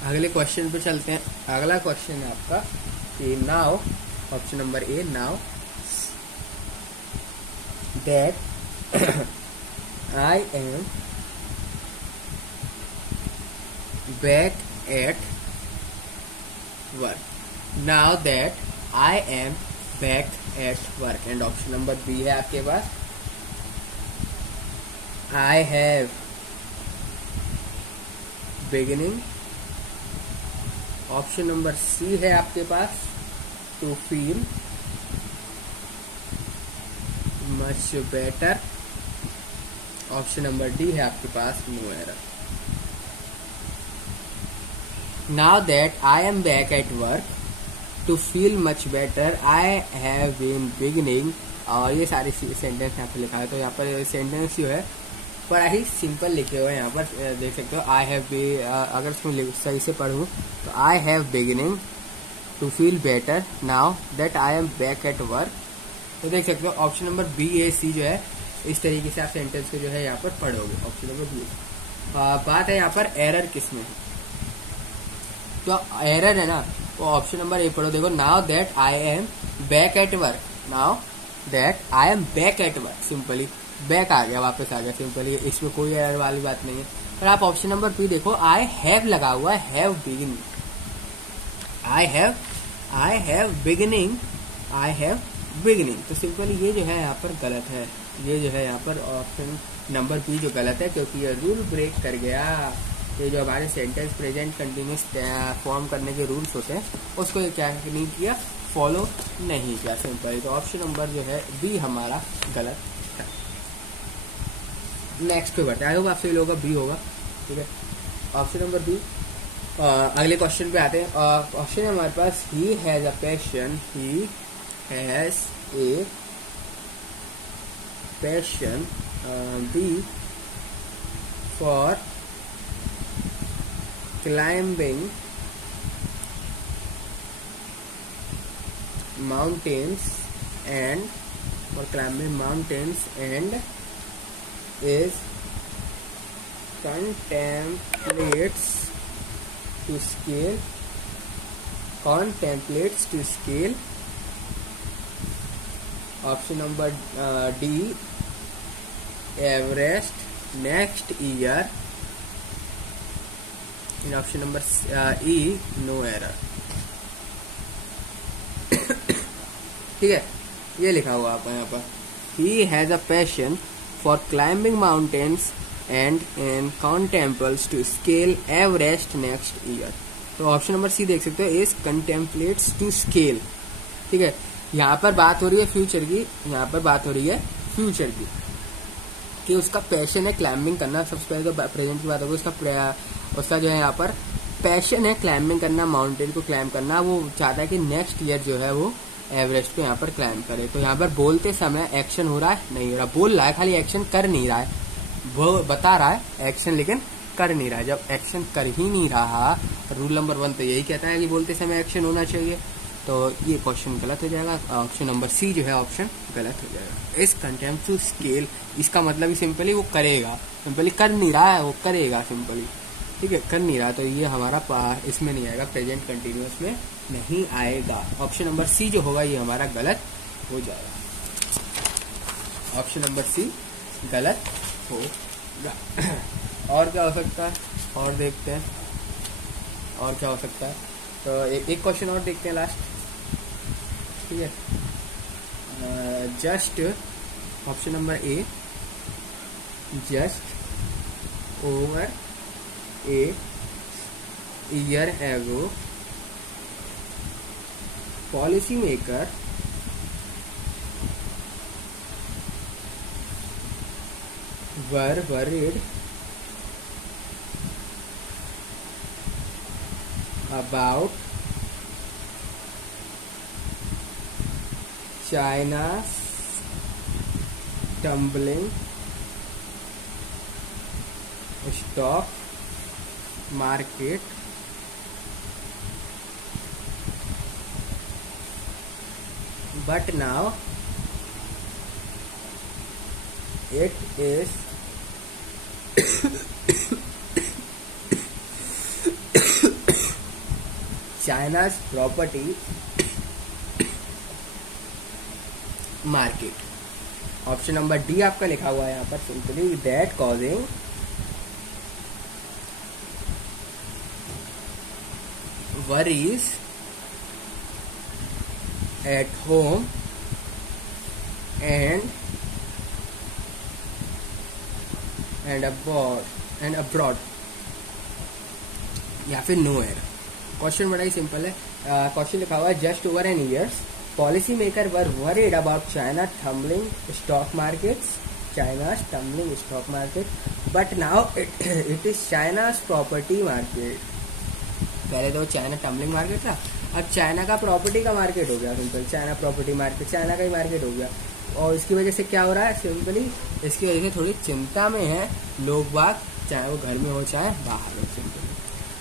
अगले क्वेश्चन पे चलते हैं। अगला क्वेश्चन है आपका कि now, option number A, now that I am back at work. Now that I am back at work. And option number B है आपके पास, I have beginning. Option number C है आपके पास, to feel much better. Option number D है आपके पास, no error. Now that I am back at work to feel much better I have been beginning. और ये सारी सेंटेंस यहाँ पर लिखा है। तो यहाँ पर सेंटेंस जो है बड़ा ही सिंपल लिखे हुए हैं। यहाँ पर देख सकते हो आई हैव बी, अगर इसमें सही से पढ़ूँ तो I have beginning to feel better now that I am back at work. तो देख सकते हो option number B A C जो है इस तरीके से आप सेंटेंस को जो है यहाँ पर पढ़ोगे। Option number B. बात है यहाँ पर एरर किसमें है, तो एरर है ना, तो ऑप्शन नंबर ए पढ़ो। देखो now that I am back at work, now that I am back at work, simply back आ गया, वापस आ गया, सिंपली इसमें कोई एरर वाली बात नहीं है। पर आप ऑप्शन नंबर बी देखो, आई हैव लगा हुआ है, have beginning, I have beginning, I have beginning. तो सिंपली ये जो है यहाँ पर गलत है, ये जो है यहाँ पर ऑप्शन नंबर बी जो गलत है, क्योंकि ये रूल ब्रेक कर गया। ये जो हमारे सेंटेंस प्रेजेंट कंटिन्यूस फॉर्म करने के रूल्स होते हैं उसको ये क्या नहीं किया, फॉलो नहीं किया सिंपली। तो ऑप्शन नंबर जो है बी हमारा गलत है। नेक्स्ट पे बढ़ते हैं, आपसे लोगों का बी होगा, ठीक है। Option number B. अगले क्वेश्चन पे आते हैं। क्वेश्चन है हमारे पास, he has a passion, he has a passion, B for climbing mountains and is contemplates to scale option number D Everest next year. In option number E no error, ठीक है। ये लिखा हुआ आपका यहाँ पर, he has a passion for climbing mountains and in contemplates to scale Everest next year. तो option number C देख सकते हो, इज कंटेम्पलेट्स टू स्केल, ठीक है। यहाँ पर बात हो रही है फ्यूचर की, यहाँ पर बात हो रही है फ्यूचर की कि उसका पैशन है क्लाइंबिंग करना। सबसे पहले तो प्रेजेंट की बात होगी, उसका जो है यहाँ पर पैशन है क्लाइंबिंग करना, माउंटेन को क्लाइंब करना, वो चाहता है कि नेक्स्ट ईयर जो है वो एवरेस्ट को यहाँ पर क्लाइंब करे। तो यहाँ पर बोलते समय एक्शन हो रहा है, नहीं हो रहा, बोल रहा है खाली, एक्शन कर नहीं रहा है, वो बता रहा है एक्शन लेकिन कर नहीं रहा है। जब एक्शन कर ही नहीं रहा, रूल नंबर 1 तो यही कहता है कि बोलते समय एक्शन होना चाहिए, तो ये क्वेश्चन गलत हो जाएगा। ऑप्शन नंबर सी जो है ऑप्शन गलत हो जाएगा। इस कंटेम्प्ट टू स्केल, इसका मतलब ही सिंपली वो करेगा, सिंपली कर नहीं रहा है, वो करेगा सिंपली, ठीक है, कर नहीं रहा, तो ये हमारा इसमें नहीं आएगा, प्रेजेंट कंटिन्यूअस में नहीं आएगा। ऑप्शन नंबर सी जो होगा ये हमारा गलत हो जाएगा, ऑप्शन नंबर सी गलत होगा। और क्या हो सकता है, और देखते हैं और क्या हो सकता है। तो एक क्वेश्चन और देखते हैं लास्ट, ठीक है। Just option number A, just over a year ago policy maker were worried about China's tumbling stock market, but now it is China's property market। Option number D आपका लिखा हुआ है यहाँ पर, simply that causing worries at home and abroad या फिर no air. Question बड़ा ही simple है। क्वेश्चन लिखा हुआ है just over an years policy maker were worried about China tumbling stock markets, चाइना's tumbling stock market, but now it is China's property market। पहले तो चाइना टम्बलिंग मार्केट था, अब चाइना का प्रॉपर्टी का मार्केट हो गया, simple China property market, China का ही मार्केट हो गया। और इसकी वजह से क्या हो रहा है, सिंपली इसकी वजह से थोड़ी चिंता में है लोग बाग, चाहे वो घर में हो चाहे बाहर हो, सिंपली।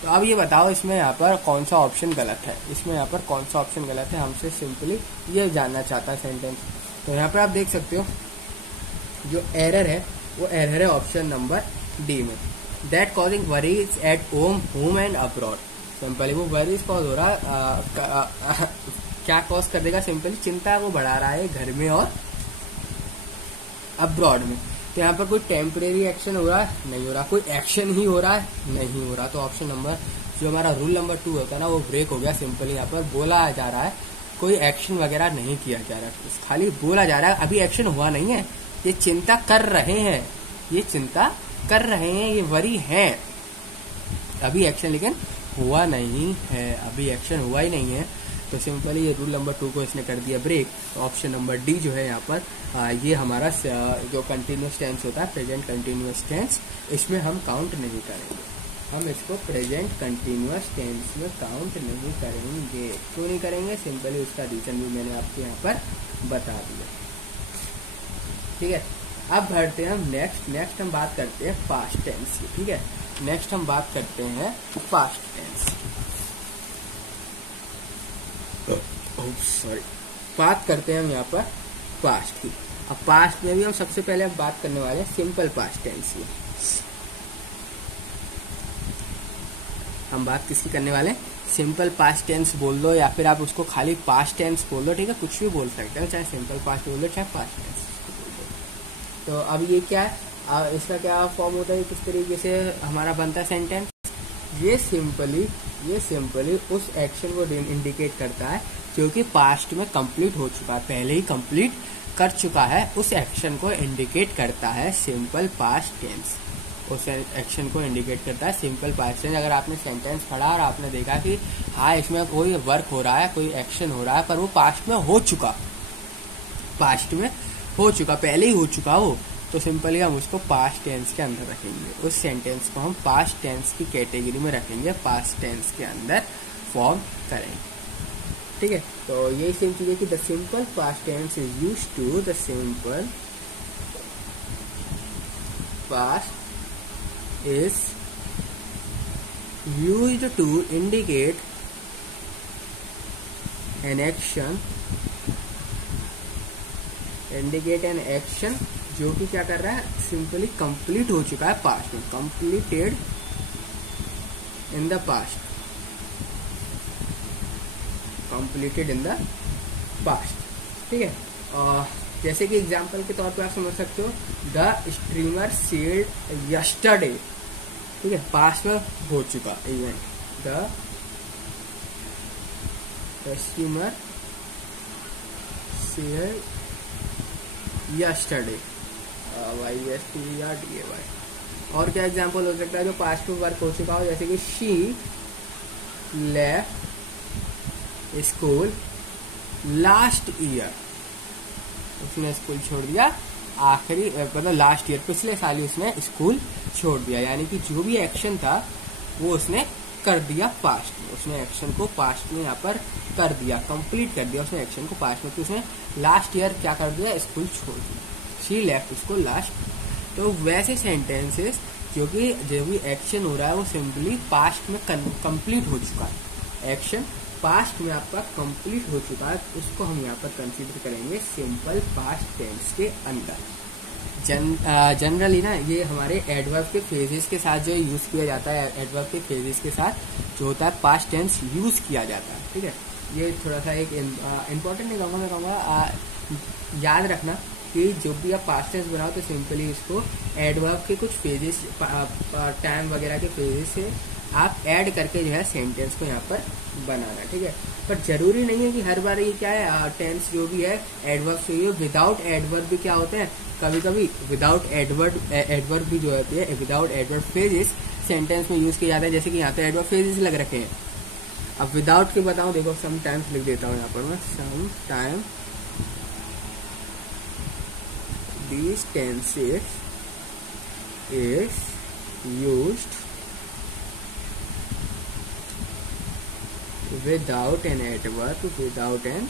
तो अब ये बताओ इसमें यहाँ पर कौन सा ऑप्शन गलत है, इसमें यहाँ पर कौन सा ऑप्शन गलत है, हमसे सिंपली ये जानना चाहता है सेंटेंस। तो यहाँ पर आप देख सकते हो जो एरर है वो एरर है ऑप्शन नंबर डी में, that causing worries at home and abroad. Simply वो वरीज कॉज हो रहा है, क्या कॉज कर देगा, सिंपली चिंता वो बढ़ा रहा है घर में और अब्रॉड में। तो यहाँ पर कोई टेम्परेरी एक्शन हो रहा है, नहीं हो रहा, कोई एक्शन ही हो रहा है, नहीं हो रहा। तो ऑप्शन नंबर जो हमारा रूल नंबर 2 होता है ना वो ब्रेक हो गया। सिंपली यहाँ पर बोला जा रहा है कोई एक्शन वगैरह नहीं किया जा रहा है, खाली बोला जा रहा है, अभी एक्शन हुआ नहीं है, ये चिंता कर रहे हैं, ये चिंता कर रहे हैं, ये वरी है, अभी एक्शन लेकिन हुआ नहीं है, अभी एक्शन हुआ ही नहीं है। तो सिंपली ये रूल नंबर 2 को इसने कर दिया ब्रेक। तो ऑप्शन नंबर डी जो है यहाँ पर ये हमारा जो कंटिन्यूअस टेंस होता है, प्रेजेंट कंटिन्यूअस टेंस, इसमें हम काउंट नहीं करेंगे, हम इसको प्रेजेंट कंटिन्यूअस टेंस में काउंट नहीं करेंगे। क्यों नहीं करेंगे, सिंपली उसका रीजन भी मैंने आपको यहाँ पर बता दिया, ठीक है। अब बढ़ते हैं हम नेक्स्ट हम बात करते हैं पास्ट टेंस की, ठीक है। नेक्स्ट हम बात करते हैं पास्ट टेंस, सॉरी, बात करते हैं हम यहाँ पर पास्ट की। अब पास्ट में भी हम सबसे पहले हम बात करने वाले हैं सिंपल पास्ट टेंस की। हम बात किसकी करने वाले हैं, सिंपल पास्ट टेंस बोल दो या फिर आप उसको खाली पास्ट टेंस बोल दो, ठीक है, कुछ भी बोल सकते हो, चाहे सिंपल पास्ट बोल दो चाहे पास्ट टेंस। तो अब ये क्या है, इसका क्या फॉर्म होता है, किस तरीके से हमारा बनता है सेंटेंस, ये सिंपली उस एक्शन को इंडिकेट करता है जो कि पास्ट में कंप्लीट हो चुका है, पहले ही कंप्लीट कर चुका है, उस एक्शन को इंडिकेट करता है सिंपल पास्ट टेंस, उस एक्शन को इंडिकेट करता है सिंपल पास्ट टेंस। अगर आपने सेंटेंस पढ़ा और आपने देखा कि हाँ इसमें कोई वर्क हो रहा है, कोई एक्शन हो रहा है, पर वो पास्ट में हो चुका, पास्ट में हो चुका, पहले ही हो चुका हो, तो सिंपली हम उसको पास्ट टेंस के अंदर रखेंगे, उस सेंटेंस को हम पास्ट टेंस की कैटेगरी में रखेंगे, पास्ट टेंस के अंदर फॉर्म करेंगे। ठीक है, तो यही सेम चीज है कि the simple past tense is used to, the simple past is used to indicate an action, indicate an action जो कि क्या कर रहा है, सिंपली कंप्लीट हो चुका है पास्ट में, completed in the past, completed in the past. ठीक है, और जैसे कि एग्जांपल के तौर पे आप समझ सकते हो, द स्ट्रीमर सेल्ड यस्टरडे। ठीक है, पास्ट में हो चुका event, the streamer sailed yesterday, YSTERDAY। और क्या एग्जांपल हो सकता है जो पास्ट में वर्क हो चुका हो, जैसे कि she left school last year, उसने स्कूल छोड़ दिया आखिरी, मतलब लास्ट ईयर, पिछले साल ही उसने स्कूल छोड़ दिया, यानी कि जो भी एक्शन था वो उसने कर दिया पास्ट में, उसने एक्शन को पास्ट में यहाँ पर कर दिया, कंप्लीट कर दिया उसने एक्शन को पास्ट में, तो उसने लास्ट ईयर क्या कर दिया, स्कूल छोड़ दिया, शी लेफ्ट स्कूल लास्ट। तो वैसे सेंटेंसेस जो कि जो भी एक्शन हो रहा है वो सिंपली पास्ट में कंप्लीट हो चुका है, एक्शन पास्ट में आपका कंप्लीट हो चुका है, उसको हम यहाँ पर कंसीडर करेंगे सिंपल पास्ट टेंस के अंदर। जनरली ना ये हमारे एडवर्ब के फेजेस के साथ जो यूज किया जाता है, एडवर्ब के फेजेस के साथ जो होता है पास्ट टेंस यूज किया जाता है। ठीक है, ये थोड़ा सा एक इम्पोर्टेंट नहीं कहूँगा, मैं कहूँगा याद रखना कि जब भी आप पास्ट टेंस बनाओ तो सिंपली इसको एडवर्ब के कुछ फेजेस, टाइम वगैरह के फेजेस से आप ऐड करके जो है सेंटेंस को यहाँ पर बनाना। ठीक है, पर जरूरी नहीं है कि हर बार ये क्या है, टेंस जो भी है एडवर्ब से ही, विदाउट एडवर्ब भी क्या होते हैं, कभी कभी विदाउट एडवर्ब भी जो होती है, विदाउट एडवर्ब फ्रेजेस सेंटेंस में यूज किए जाते हैं, जैसे कि यहाँ पे एडवर्ब फ्रेजेस लग रखे हैं। अब विदाउट के बताऊं, देखो समटाइम्स लिख देता हूँ यहाँ पर मैं, sometime these tenses is used without an adverb, without an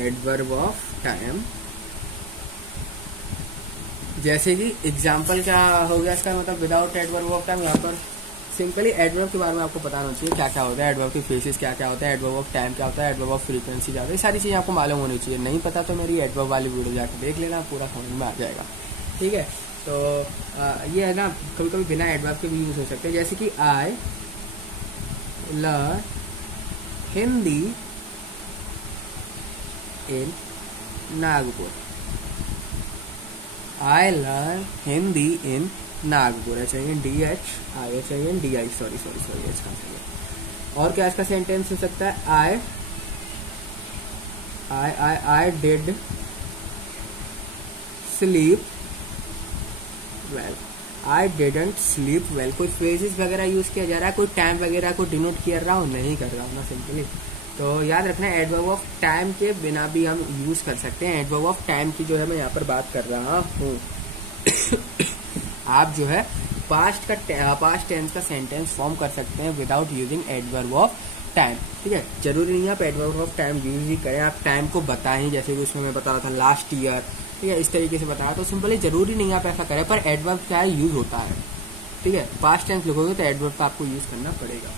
adverb of time। जैसे कि एग्जाम्पल क्या हो गया इसका, मतलब विदाउट एडवर्ब ऑफ टाइम, यहाँ पर सिंपली एडवर्ब के बारे में आपको पता होना चाहिए क्या क्या होता है, एडवर्ब के फेसेस क्या क्या होता है, एडवर्ब ऑफ टाइम क्या होता है, एडवर्ब ऑफ फ्रीक्वेंसी क्या होता है, ये सारी चीजें आपको मालूम होनी चाहिए। नहीं पता तो मेरी एडवर्ब वाली वीडियो जाकर देख लेना, पूरा समझ में आ जाएगा। ठीक है, तो ये है ना, कभी कभी बिना एडवर्ब के भी यूज हो सकते हैं, जैसे कि I learn Hindi in Nagpur, I learn Hindi in Nagpur, HINDI, sorry इसका चाहिए। और क्या इसका सेंटेंस हो सकता है, I did sleep well, I didn't sleep well. कोई फ्रेजेस वगैरह यूज किया जा रहा है, कोई टाइम वगैरह को डिनोट कर रहा हूँ, नहीं कर रहा हूँ ना सिंपली। तो याद रखना एडवर्ब ऑफ टाइम के बिना भी हम यूज कर सकते हैं। एडवर्ब ऑफ टाइम की जो है मैं यहाँ पर बात कर रहा हूँ। आप जो है पास्ट टेंस का सेंटेंस फॉर्म कर सकते हैं without using adverb of time. ठीक है, जरूरी नहीं है आप एडवर्ब ऑफ टाइम यूज ही करें, आप टाइम को बताएं, जैसे कि उसमें मैं बता रहा था लास्ट ईयर, ठीक है, इस तरीके से बताया, तो सिंपली जरूरी नहीं आप ऐसा करें, पर एडवर्ब क्या है यूज होता है। ठीक है, पास्ट टेंस लिखोगे तो एडवर्ब का आपको यूज करना पड़ेगा।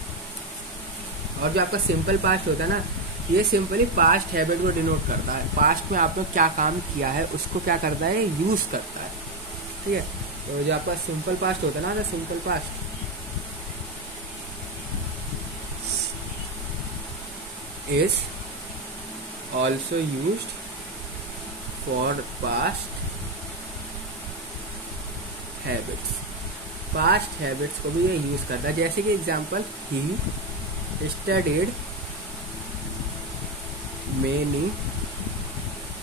और जो आपका सिंपल पास्ट होता है ना, ये सिंपली पास्ट हैबिट को डिनोट करता है, पास्ट में आपने क्या काम किया है उसको क्या करता है, यूज करता है। ठीक है, तो जो आपका सिंपल पास्ट होता है ना, simple past is also used for past habits। Past habits को भी ये यूज करता है, जैसे कि example, he studied many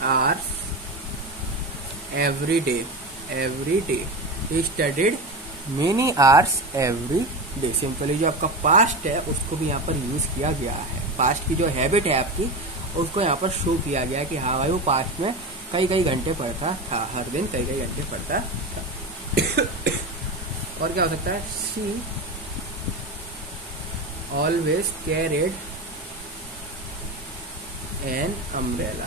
hours every day, he studied many hours every day. Simply जो आपका पास्ट है उसको भी यहाँ पर यूज किया गया है, पास्ट की जो हैबिट है आपकी उसको यहाँ पर शो किया गया कि हाँ भाई वो पास्ट में कई कई घंटे पढ़ता था, हर दिन कई कई घंटे पढ़ता था। और क्या हो सकता है, she always carried an umbrella,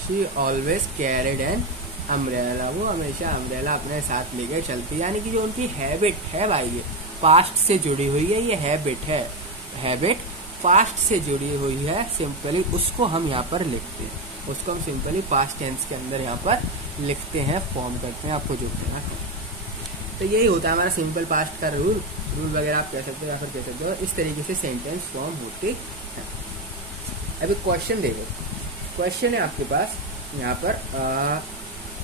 she always carried an umbrella, वो हमेशा अम्ब्रेला अपने साथ लेके चलती, यानी कि जो उनकी हैबिट है भाई ये पास्ट से जुड़ी हुई है, ये हैबिट है, हैबिट पास्ट से जुड़ी हुई है, सिंपली उसको हम यहाँ पर लिखते हैं, उसको हम सिंपली पास्ट टेंस के अंदर यहाँ पर लिखते हैं, फॉर्म करते हैं, आपको जो कहना है। तो यही होता है हमारा सिंपल पास्ट का रूल वगैरह आप कह सकते हो या फिर कह सकते हो, इस तरीके से सेंटेंस फॉर्म होते हैं। अभी क्वेश्चन देखो, क्वेश्चन है आपके पास यहाँ पर,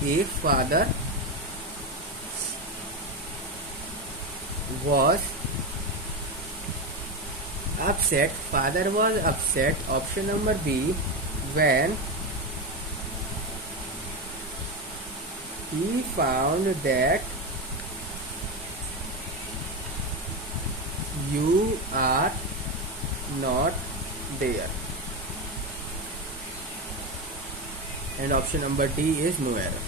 a father was upset, father was upset, option number B, when he found that you are not there, and option number D is no error।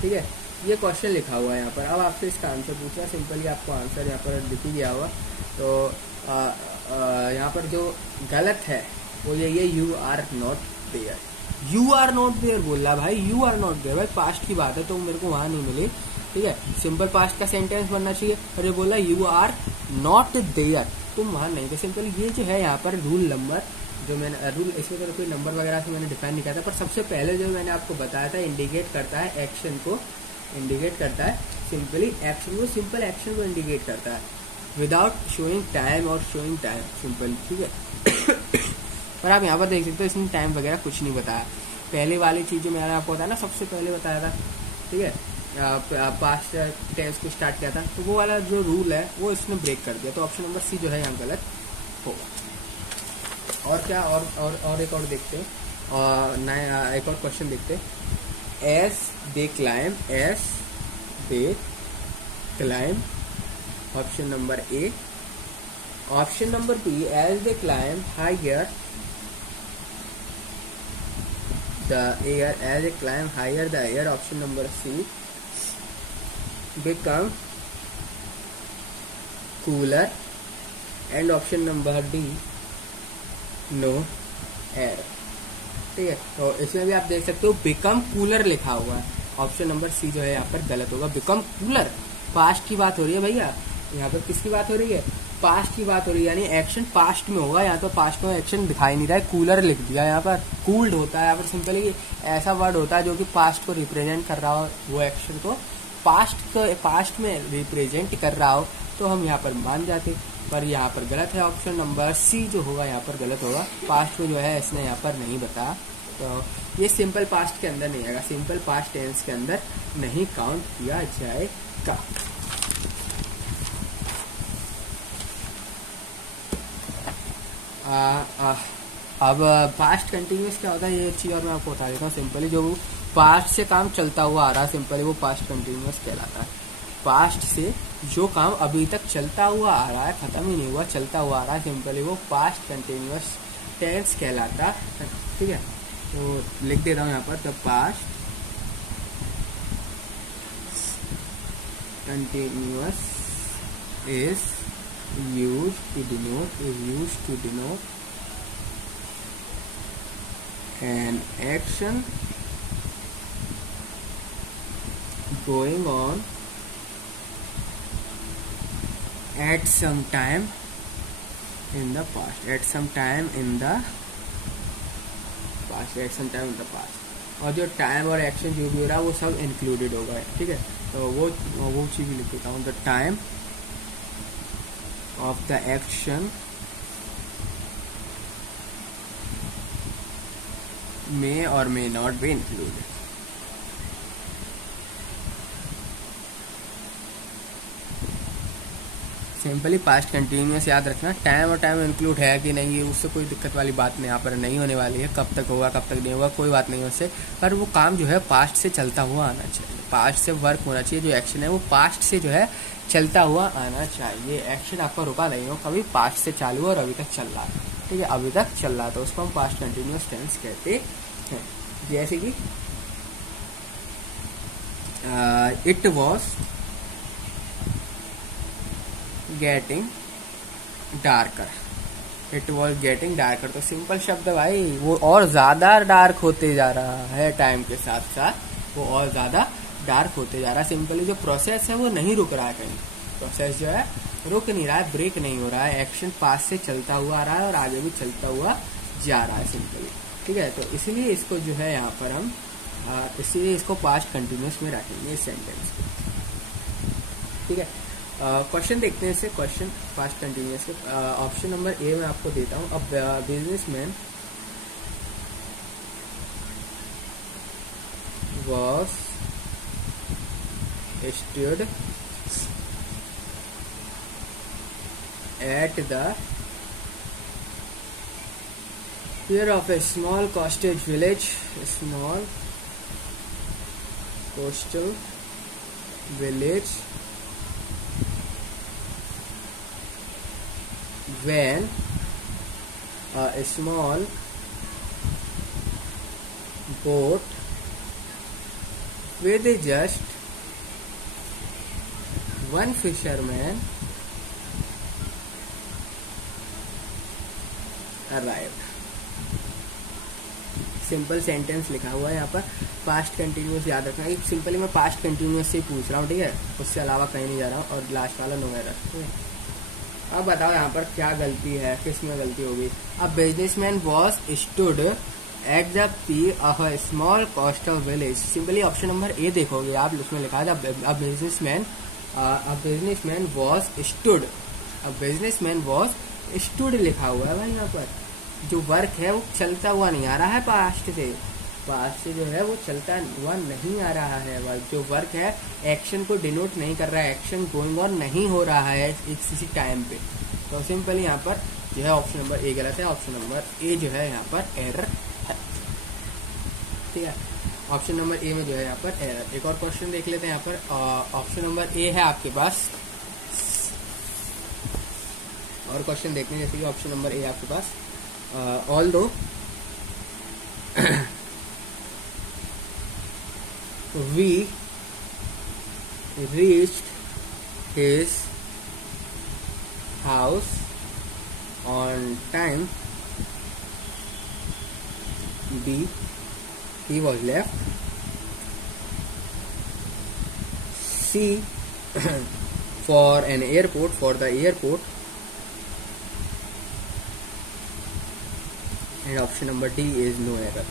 ठीक है, ये क्वेश्चन लिखा हुआ है यहाँ पर। अब आपसे इसका आंसर पूछा, सिंपली आपको आंसर यहाँ पर लिख ही दिया हुआ। तो यहाँ पर जो गलत है वो ये you are not there, you are not there बोल रहा भाई, यू आर नॉट देयर भाई, पास्ट की बात है तो मेरे को वहां नहीं मिली। ठीक है, सिंपल पास्ट का सेंटेंस बनना चाहिए, और ये बोला यू आर नॉट देयर, तुम वहां नहीं थे। सिंपल ये जो है यहाँ पर रूल नंबर, जो मैंने रूल इसमें तो कोई नंबर वगैरह से मैंने डिफाइन नहीं किया था, पर सबसे पहले जो मैंने आपको बताया था इंडिकेट करता है एक्शन को, इंडिकेट करता है सिंपली एक्शन को, सिंपल एक्शन को इंडिकेट करता है विदाउट शोइंग टाइम और शोइंग टाइम सिंपल। ठीक है, पर आप यहाँ पर देख सकते हो इसने टाइम वगैरह कुछ नहीं बताया। पहले वाली चीज जो मैंने आपको बताया ना, सबसे पहले बताया था, ठीक है, पास्ट टेंस को स्टार्ट किया था, तो वो वाला जो रूल है वो इसने ब्रेक कर दिया। तो ऑप्शन नंबर सी जो है यहाँ गलत होगा। और क्या, और एक और देखते हैं, और नया एक और क्वेश्चन देखते हैं। As they climb, option number A, option number B, as they climb higher the air, as they climb higher the air, option number C, become cooler, and option number D, no air। ठीक है, तो इसमें भी आप देख सकते हो become cooler लिखा हुआ है, ऑप्शन नंबर सी जो है यहाँ पर गलत होगा। बिकम कूलर, पास्ट की बात हो रही है भैया, यहाँ पर किसकी बात हो रही है, पास्ट की बात हो रही है, यानी एक्शन पास्ट में होगा, यहाँ तो पास्ट में एक्शन दिखाई नहीं रहा है, कूलर लिख दिया यहाँ पर। कूल्ड होता है यहाँ पर सिंपली ऐसा वर्ड होता है जो कि पास्ट को रिप्रेजेंट कर रहा हो, वो एक्शन को पास्ट में रिप्रेजेंट कर रहा हो, तो हम यहाँ पर मान जाते, पर यहाँ पर गलत है। ऑप्शन नंबर सी जो होगा यहाँ पर गलत होगा, पास्ट में जो है इसने यहाँ पर नहीं बताया, तो ये सिंपल पास्ट के अंदर नहीं आएगा, सिंपल पास्ट टेंस के अंदर नहीं काउंट किया जाएगा। अब पास्ट कंटिन्यूस क्या होता है, ये चीज और मैं आपको बता देता हूँ। सिंपली जो पास्ट से काम चलता हुआ आ रहा है, सिंपली वो पास्ट कंटिन्यूस कहलाता है। पास्ट से जो काम अभी तक चलता हुआ आ रहा है, खत्म ही नहीं हुआ, चलता हुआ आ रहा है, सिंपली वो पास्ट कंटिन्यूअस टेंस कहलाता है। ठीक है, तो लिख दे रहा हूँ यहाँ पर, the past continuous is used to denote an action going on at some time in the past, और जो टाइम और एक्शन जो भी हो रहा है वो सब इंक्लूडेड होगा। ठीक है, तो वो चीज लिख देता हूँ, the time of the action may or may not be included। Simply past continuous याद रखना, टाइम और टाइम इंक्लूड है कि नहीं, उससे कोई दिक्कत वाली बात नहीं यहाँ पर नहीं होने वाली है। कब तक होगा कब तक नहीं होगा कोई बात नहीं उससे, पर वो काम जो है पास्ट से चलता हुआ आना चाहिए, पास्ट से वर्क होना चाहिए। जो एक्शन है वो पास्ट से जो है चलता हुआ आना चाहिए। एक्शन आपका रुका नहीं हो, कभी पास्ट से चालू और अभी तक चल रहा है, ठीक है, अभी तक चल रहा, तो उसको हम पास्ट कंटिन्यूस टेंस कहते हैं। जैसे कि it was getting darker, it was getting darker, तो सिंपल शब्द भाई, वो और ज्यादा डार्क होते जा रहा है टाइम के साथ साथ, वो और ज्यादा डार्क होते जा रहा है। सिंपली जो प्रोसेस है वो नहीं रुक रहा है, कहीं प्रोसेस जो है रुक नहीं रहा है, ब्रेक नहीं हो रहा है, एक्शन पास से चलता हुआ आ रहा है और आगे भी चलता हुआ जा रहा है सिंपली, ठीक है। तो इसलिए इसको जो है यहाँ पर हम इसीलिए इसको पास्ट कंटिन्यूस में रखेंगे इस सेंटेंस को, ठीक है। क्वेश्चन देखते हैं इससे, क्वेश्चन पास्ट कंटिन्यूस के ऑप्शन नंबर ए में आपको देता हूँ। अब businessman was stood at the pier of a small cottage village, small coastal village, when a small boat with just one fisherman arrived। Simple sentence लिखा हुआ है यहाँ पर, पास्ट कंटिन्यूस याद रखना, सिंपली मैं पास्ट कंटिन्यूस से पूछ रहा हूँ, ठीक है, उससे अलावा कहीं नहीं जा रहा हूँ, और लास्ट वाला नो एरर, ठीक है। अब बताओ यहाँ पर क्या गलती है, किस में गलती होगी। अब businessman was stood at the pier of a small coastal village, simply option number A देखोगे आप, उसमें लिखा है a businessman was stood, a businessman was stood लिखा हुआ है भाई। यहाँ पर जो वर्क है वो चलता हुआ नहीं आ रहा है, पास्ट से जो है वो चलता हुआ नहीं आ रहा है। जो वर्क है एक्शन को डिनोट नहीं कर रहा है, एक्शन गोइंग ऑन नहीं हो रहा है किसी टाइम पे, तो सिंपली यहाँ पर जो है ऑप्शन नंबर ए गलत है, ऑप्शन नंबर ए जो है यहाँ पर एरर है, ठीक है। ऑप्शन नंबर ए में जो है यहाँ पर एरर। एक और क्वेश्चन देख लेते हैं यहाँ पर, ऑप्शन नंबर ए है आपके पास, और क्वेश्चन देखते हैं जैसे कि ऑप्शन नंबर ए आपके पास, although we reached his house on time, B, he was left, C, for the airport, and option number D is no error।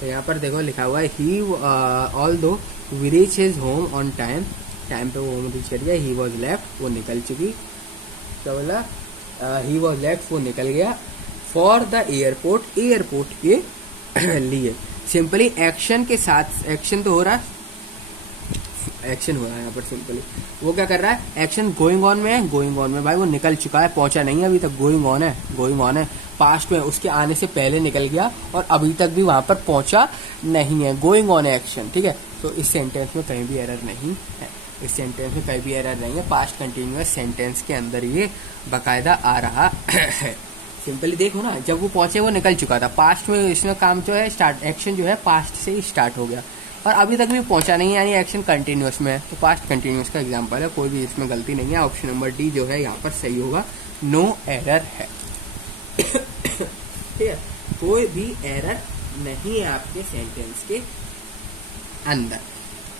तो यहाँ पर देखो लिखा हुआ है he although we reach his home on time, time पे वो home reach कर गया, ही वॉज लेफ्ट वो निकल चुकी, क्या बोला, ही वॉज लेफ्ट वो निकल गया, फॉर द एयरपोर्ट, एयरपोर्ट के लिए। सिंपली एक्शन के साथ एक्शन तो हो रहा है, एक्शन हो रहा है यहाँ पर, सिंपली वो क्या कर रहा है, एक्शन गोइंग ऑन में है, गोइंग ऑन में भाई वो निकल चुका है, पहुंचा नहीं है अभी तक, गोइंग ऑन है, गोइंग ऑन है, पास्ट में उसके आने से पहले निकल गया और अभी तक भी वहां पर पहुंचा नहीं है, गोइंग ऑन है एक्शन, ठीक है। तो इस सेंटेंस में कहीं भी एरर नहीं है, इस सेंटेंस में कहीं भी एरर नहीं है, पास्ट कंटिन्यूअस सेंटेंस के अंदर ये बाकायदा आ रहा है। सिंपली देखो ना, जब वो पहुंचे वो निकल चुका था, पास्ट में इसमें काम जो है स्टार्ट, एक्शन जो है पास्ट से ही स्टार्ट हो गया और अभी तक भी पहुंचा नहीं है, यानी एक्शन कंटिन्यूअस में है, तो पास्ट कंटिन्यूअस का एग्जांपल है, कोई भी इसमें गलती नहीं है। ऑप्शन नंबर डी जो है यहाँ पर सही होगा, नो एरर है, ठीक है, कोई भी एरर नहीं है आपके सेंटेंस के अंदर,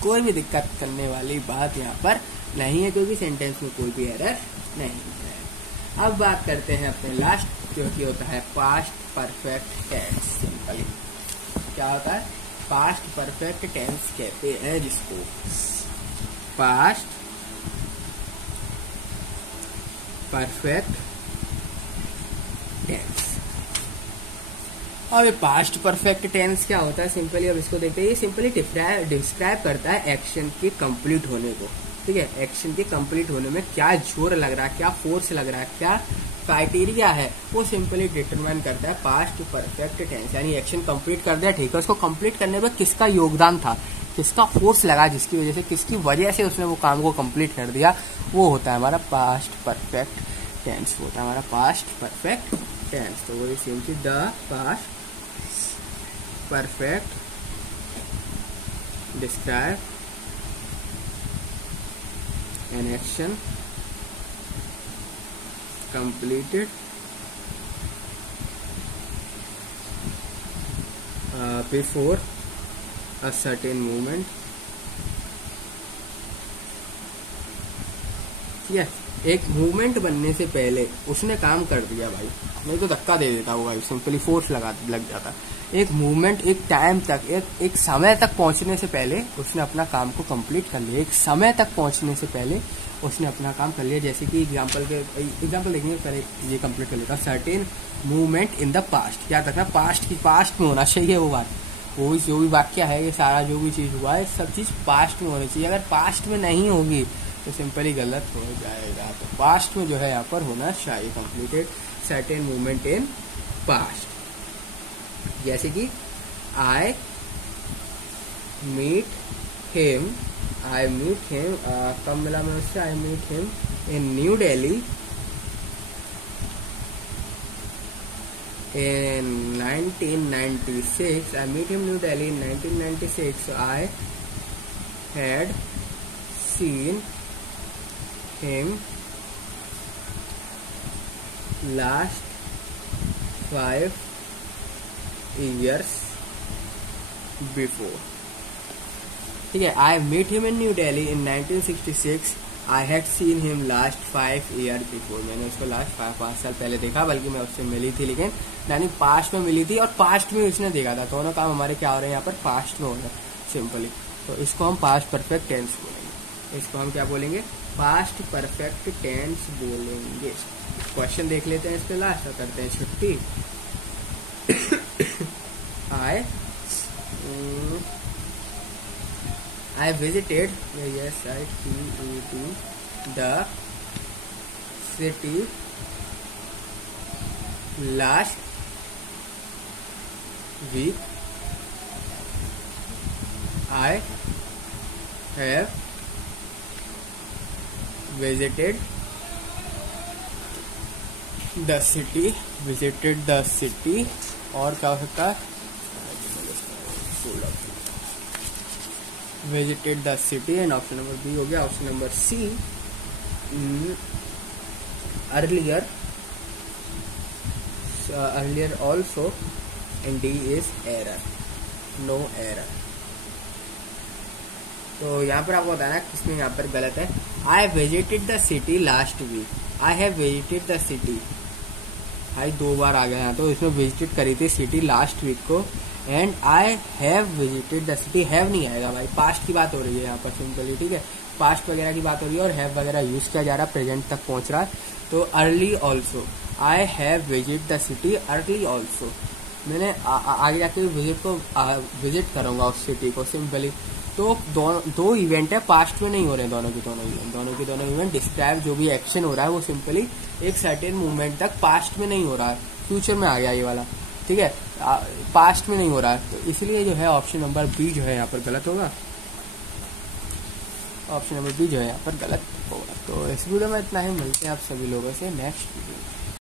कोई भी दिक्कत करने वाली बात यहाँ पर नहीं है, क्योंकि सेंटेंस में कोई भी एरर नहीं है। अब बात करते हैं अपने लास्ट, जो कि होता है पास्ट परफेक्ट टेंस। सिंपली क्या होता है, पास्ट परफेक्ट टेंस कहते हैं जिसको, पास्ट परफेक्ट टेंस। अब ये पास्ट परफेक्ट टेंस क्या होता है, सिंपली अब इसको देखते हैं, ये सिंपली डिस्क्राइब करता है एक्शन के कंप्लीट होने को, ठीक है, एक्शन के कंप्लीट होने में क्या जोर लग रहा है, क्या फोर्स लग रहा है, क्या क्राइटेरिया है, वो सिंपली डिटरमाइन करता है पास्ट परफेक्ट टेंस। यानी एक्शन कंप्लीट कर दिया, ठीक है, उसको कंप्लीट करने में किसका योगदान था, किसका फोर्स लगा, जिसकी वजह से, किसकी वजह से उसने वो काम को कंप्लीट कर दिया, वो होता है हमारा पास्ट परफेक्ट टेंस, होता है हमारा पास्ट परफेक्ट टेंस। तो वही सेम चीज, the past perfect describe an action completed before a certain movement। एक मूवमेंट बनने से पहले उसने काम कर दिया भाई, नहीं तो धक्का दे देता वो भाई, सिंपली फोर्स लग जाता। एक मूवमेंट एक टाइम तक, एक समय तक पहुंचने से पहले उसने अपना काम को कंप्लीट कर लिया, एक समय तक पहुंचने से पहले उसने अपना काम कर लिया। जैसे कि एग्जांपल देखेंगे, पहले ये कंप्लीट कर लेता। Certain movement in the past, याद रखना पास्ट की, पास्ट में होना चाहिए वो बात, वो भी जो भी वाक्य है, ये सारा जो भी चीज हुआ है सब चीज पास्ट में होनी चाहिए। अगर पास्ट में नहीं होगी तो सिंपली गलत हो जाएगा। तो पास्ट में जो है यहाँ पर होना चाहिए completed certain movement in past. जैसे कि आई मीट हिम, कब मिला मैं उससे, I meet him in New Delhi in 1996। I meet him New Delhi in 1996। So I had seen him last 5 years before। ठीक है, I met him in New Delhi in 1966। I had seen him last 5 years before। मैंने उसको last 5 साल पहले देखा, बल्कि मैं उससे मिली थी, लेकिन यानी पास्ट में मिली थी और पास्ट में उसने देखा था। दोनों काम हमारे क्या हो रहे हैं यहाँ पर, पास्ट में हो रहे हैं सिंपली। तो इसको हम पास्ट परफेक्ट टेंस बोलेंगे, इसको हम क्या बोलेंगे, पास्ट परफेक्ट टेंस बोलेंगे। क्वेश्चन देख लेते हैं इस पे लास्ट और करते हैं छुट्टी। I visited, yes, I visited the city last week। I have visited the city, और क्या हो सकता है, visited the city। And option number B हो गया। Option number C, earlier also, and D is error, no error। तो यहाँ पर आपको बताना किसमें यहाँ पर गलत है। I visited the city last week, I have visited the city, भाई 2 बार आ गया यहाँ, तो इसमें विजिटेड करी थी सिटी लास्ट वीक को। And I have visited the city, have नहीं आएगा भाई, पास्ट की बात हो रही है यहाँ पर सिंपली, ठीक है, पास्ट वगैरह की बात हो रही है और हैव वगैरह यूज किया जा रहा है, प्रेजेंट तक पहुंच रहा है। तो early also, I have visit the city early also, मैंने आगे जाके विजिट करूंगा उस सिटी को सिंपली। तो दो इवेंट है, पास्ट में नहीं हो रहे हैं दोनों के दोनों इवेंट डिस्क्राइब जो भी एक्शन हो रहा है वो सिंपली एक सर्टेन मूवमेंट तक पास्ट में नहीं हो रहा है, फ्यूचर में आ गया ये वाला, ठीक है, पास्ट में नहीं हो रहा है। तो इसलिए जो है ऑप्शन नंबर बी जो है यहाँ पर गलत होगा, ऑप्शन नंबर बी जो है यहाँ पर गलत होगा। तो इस वीडियो में इतना ही, मिलते हैं आप सभी लोगों से नेक्स्ट वीडियो।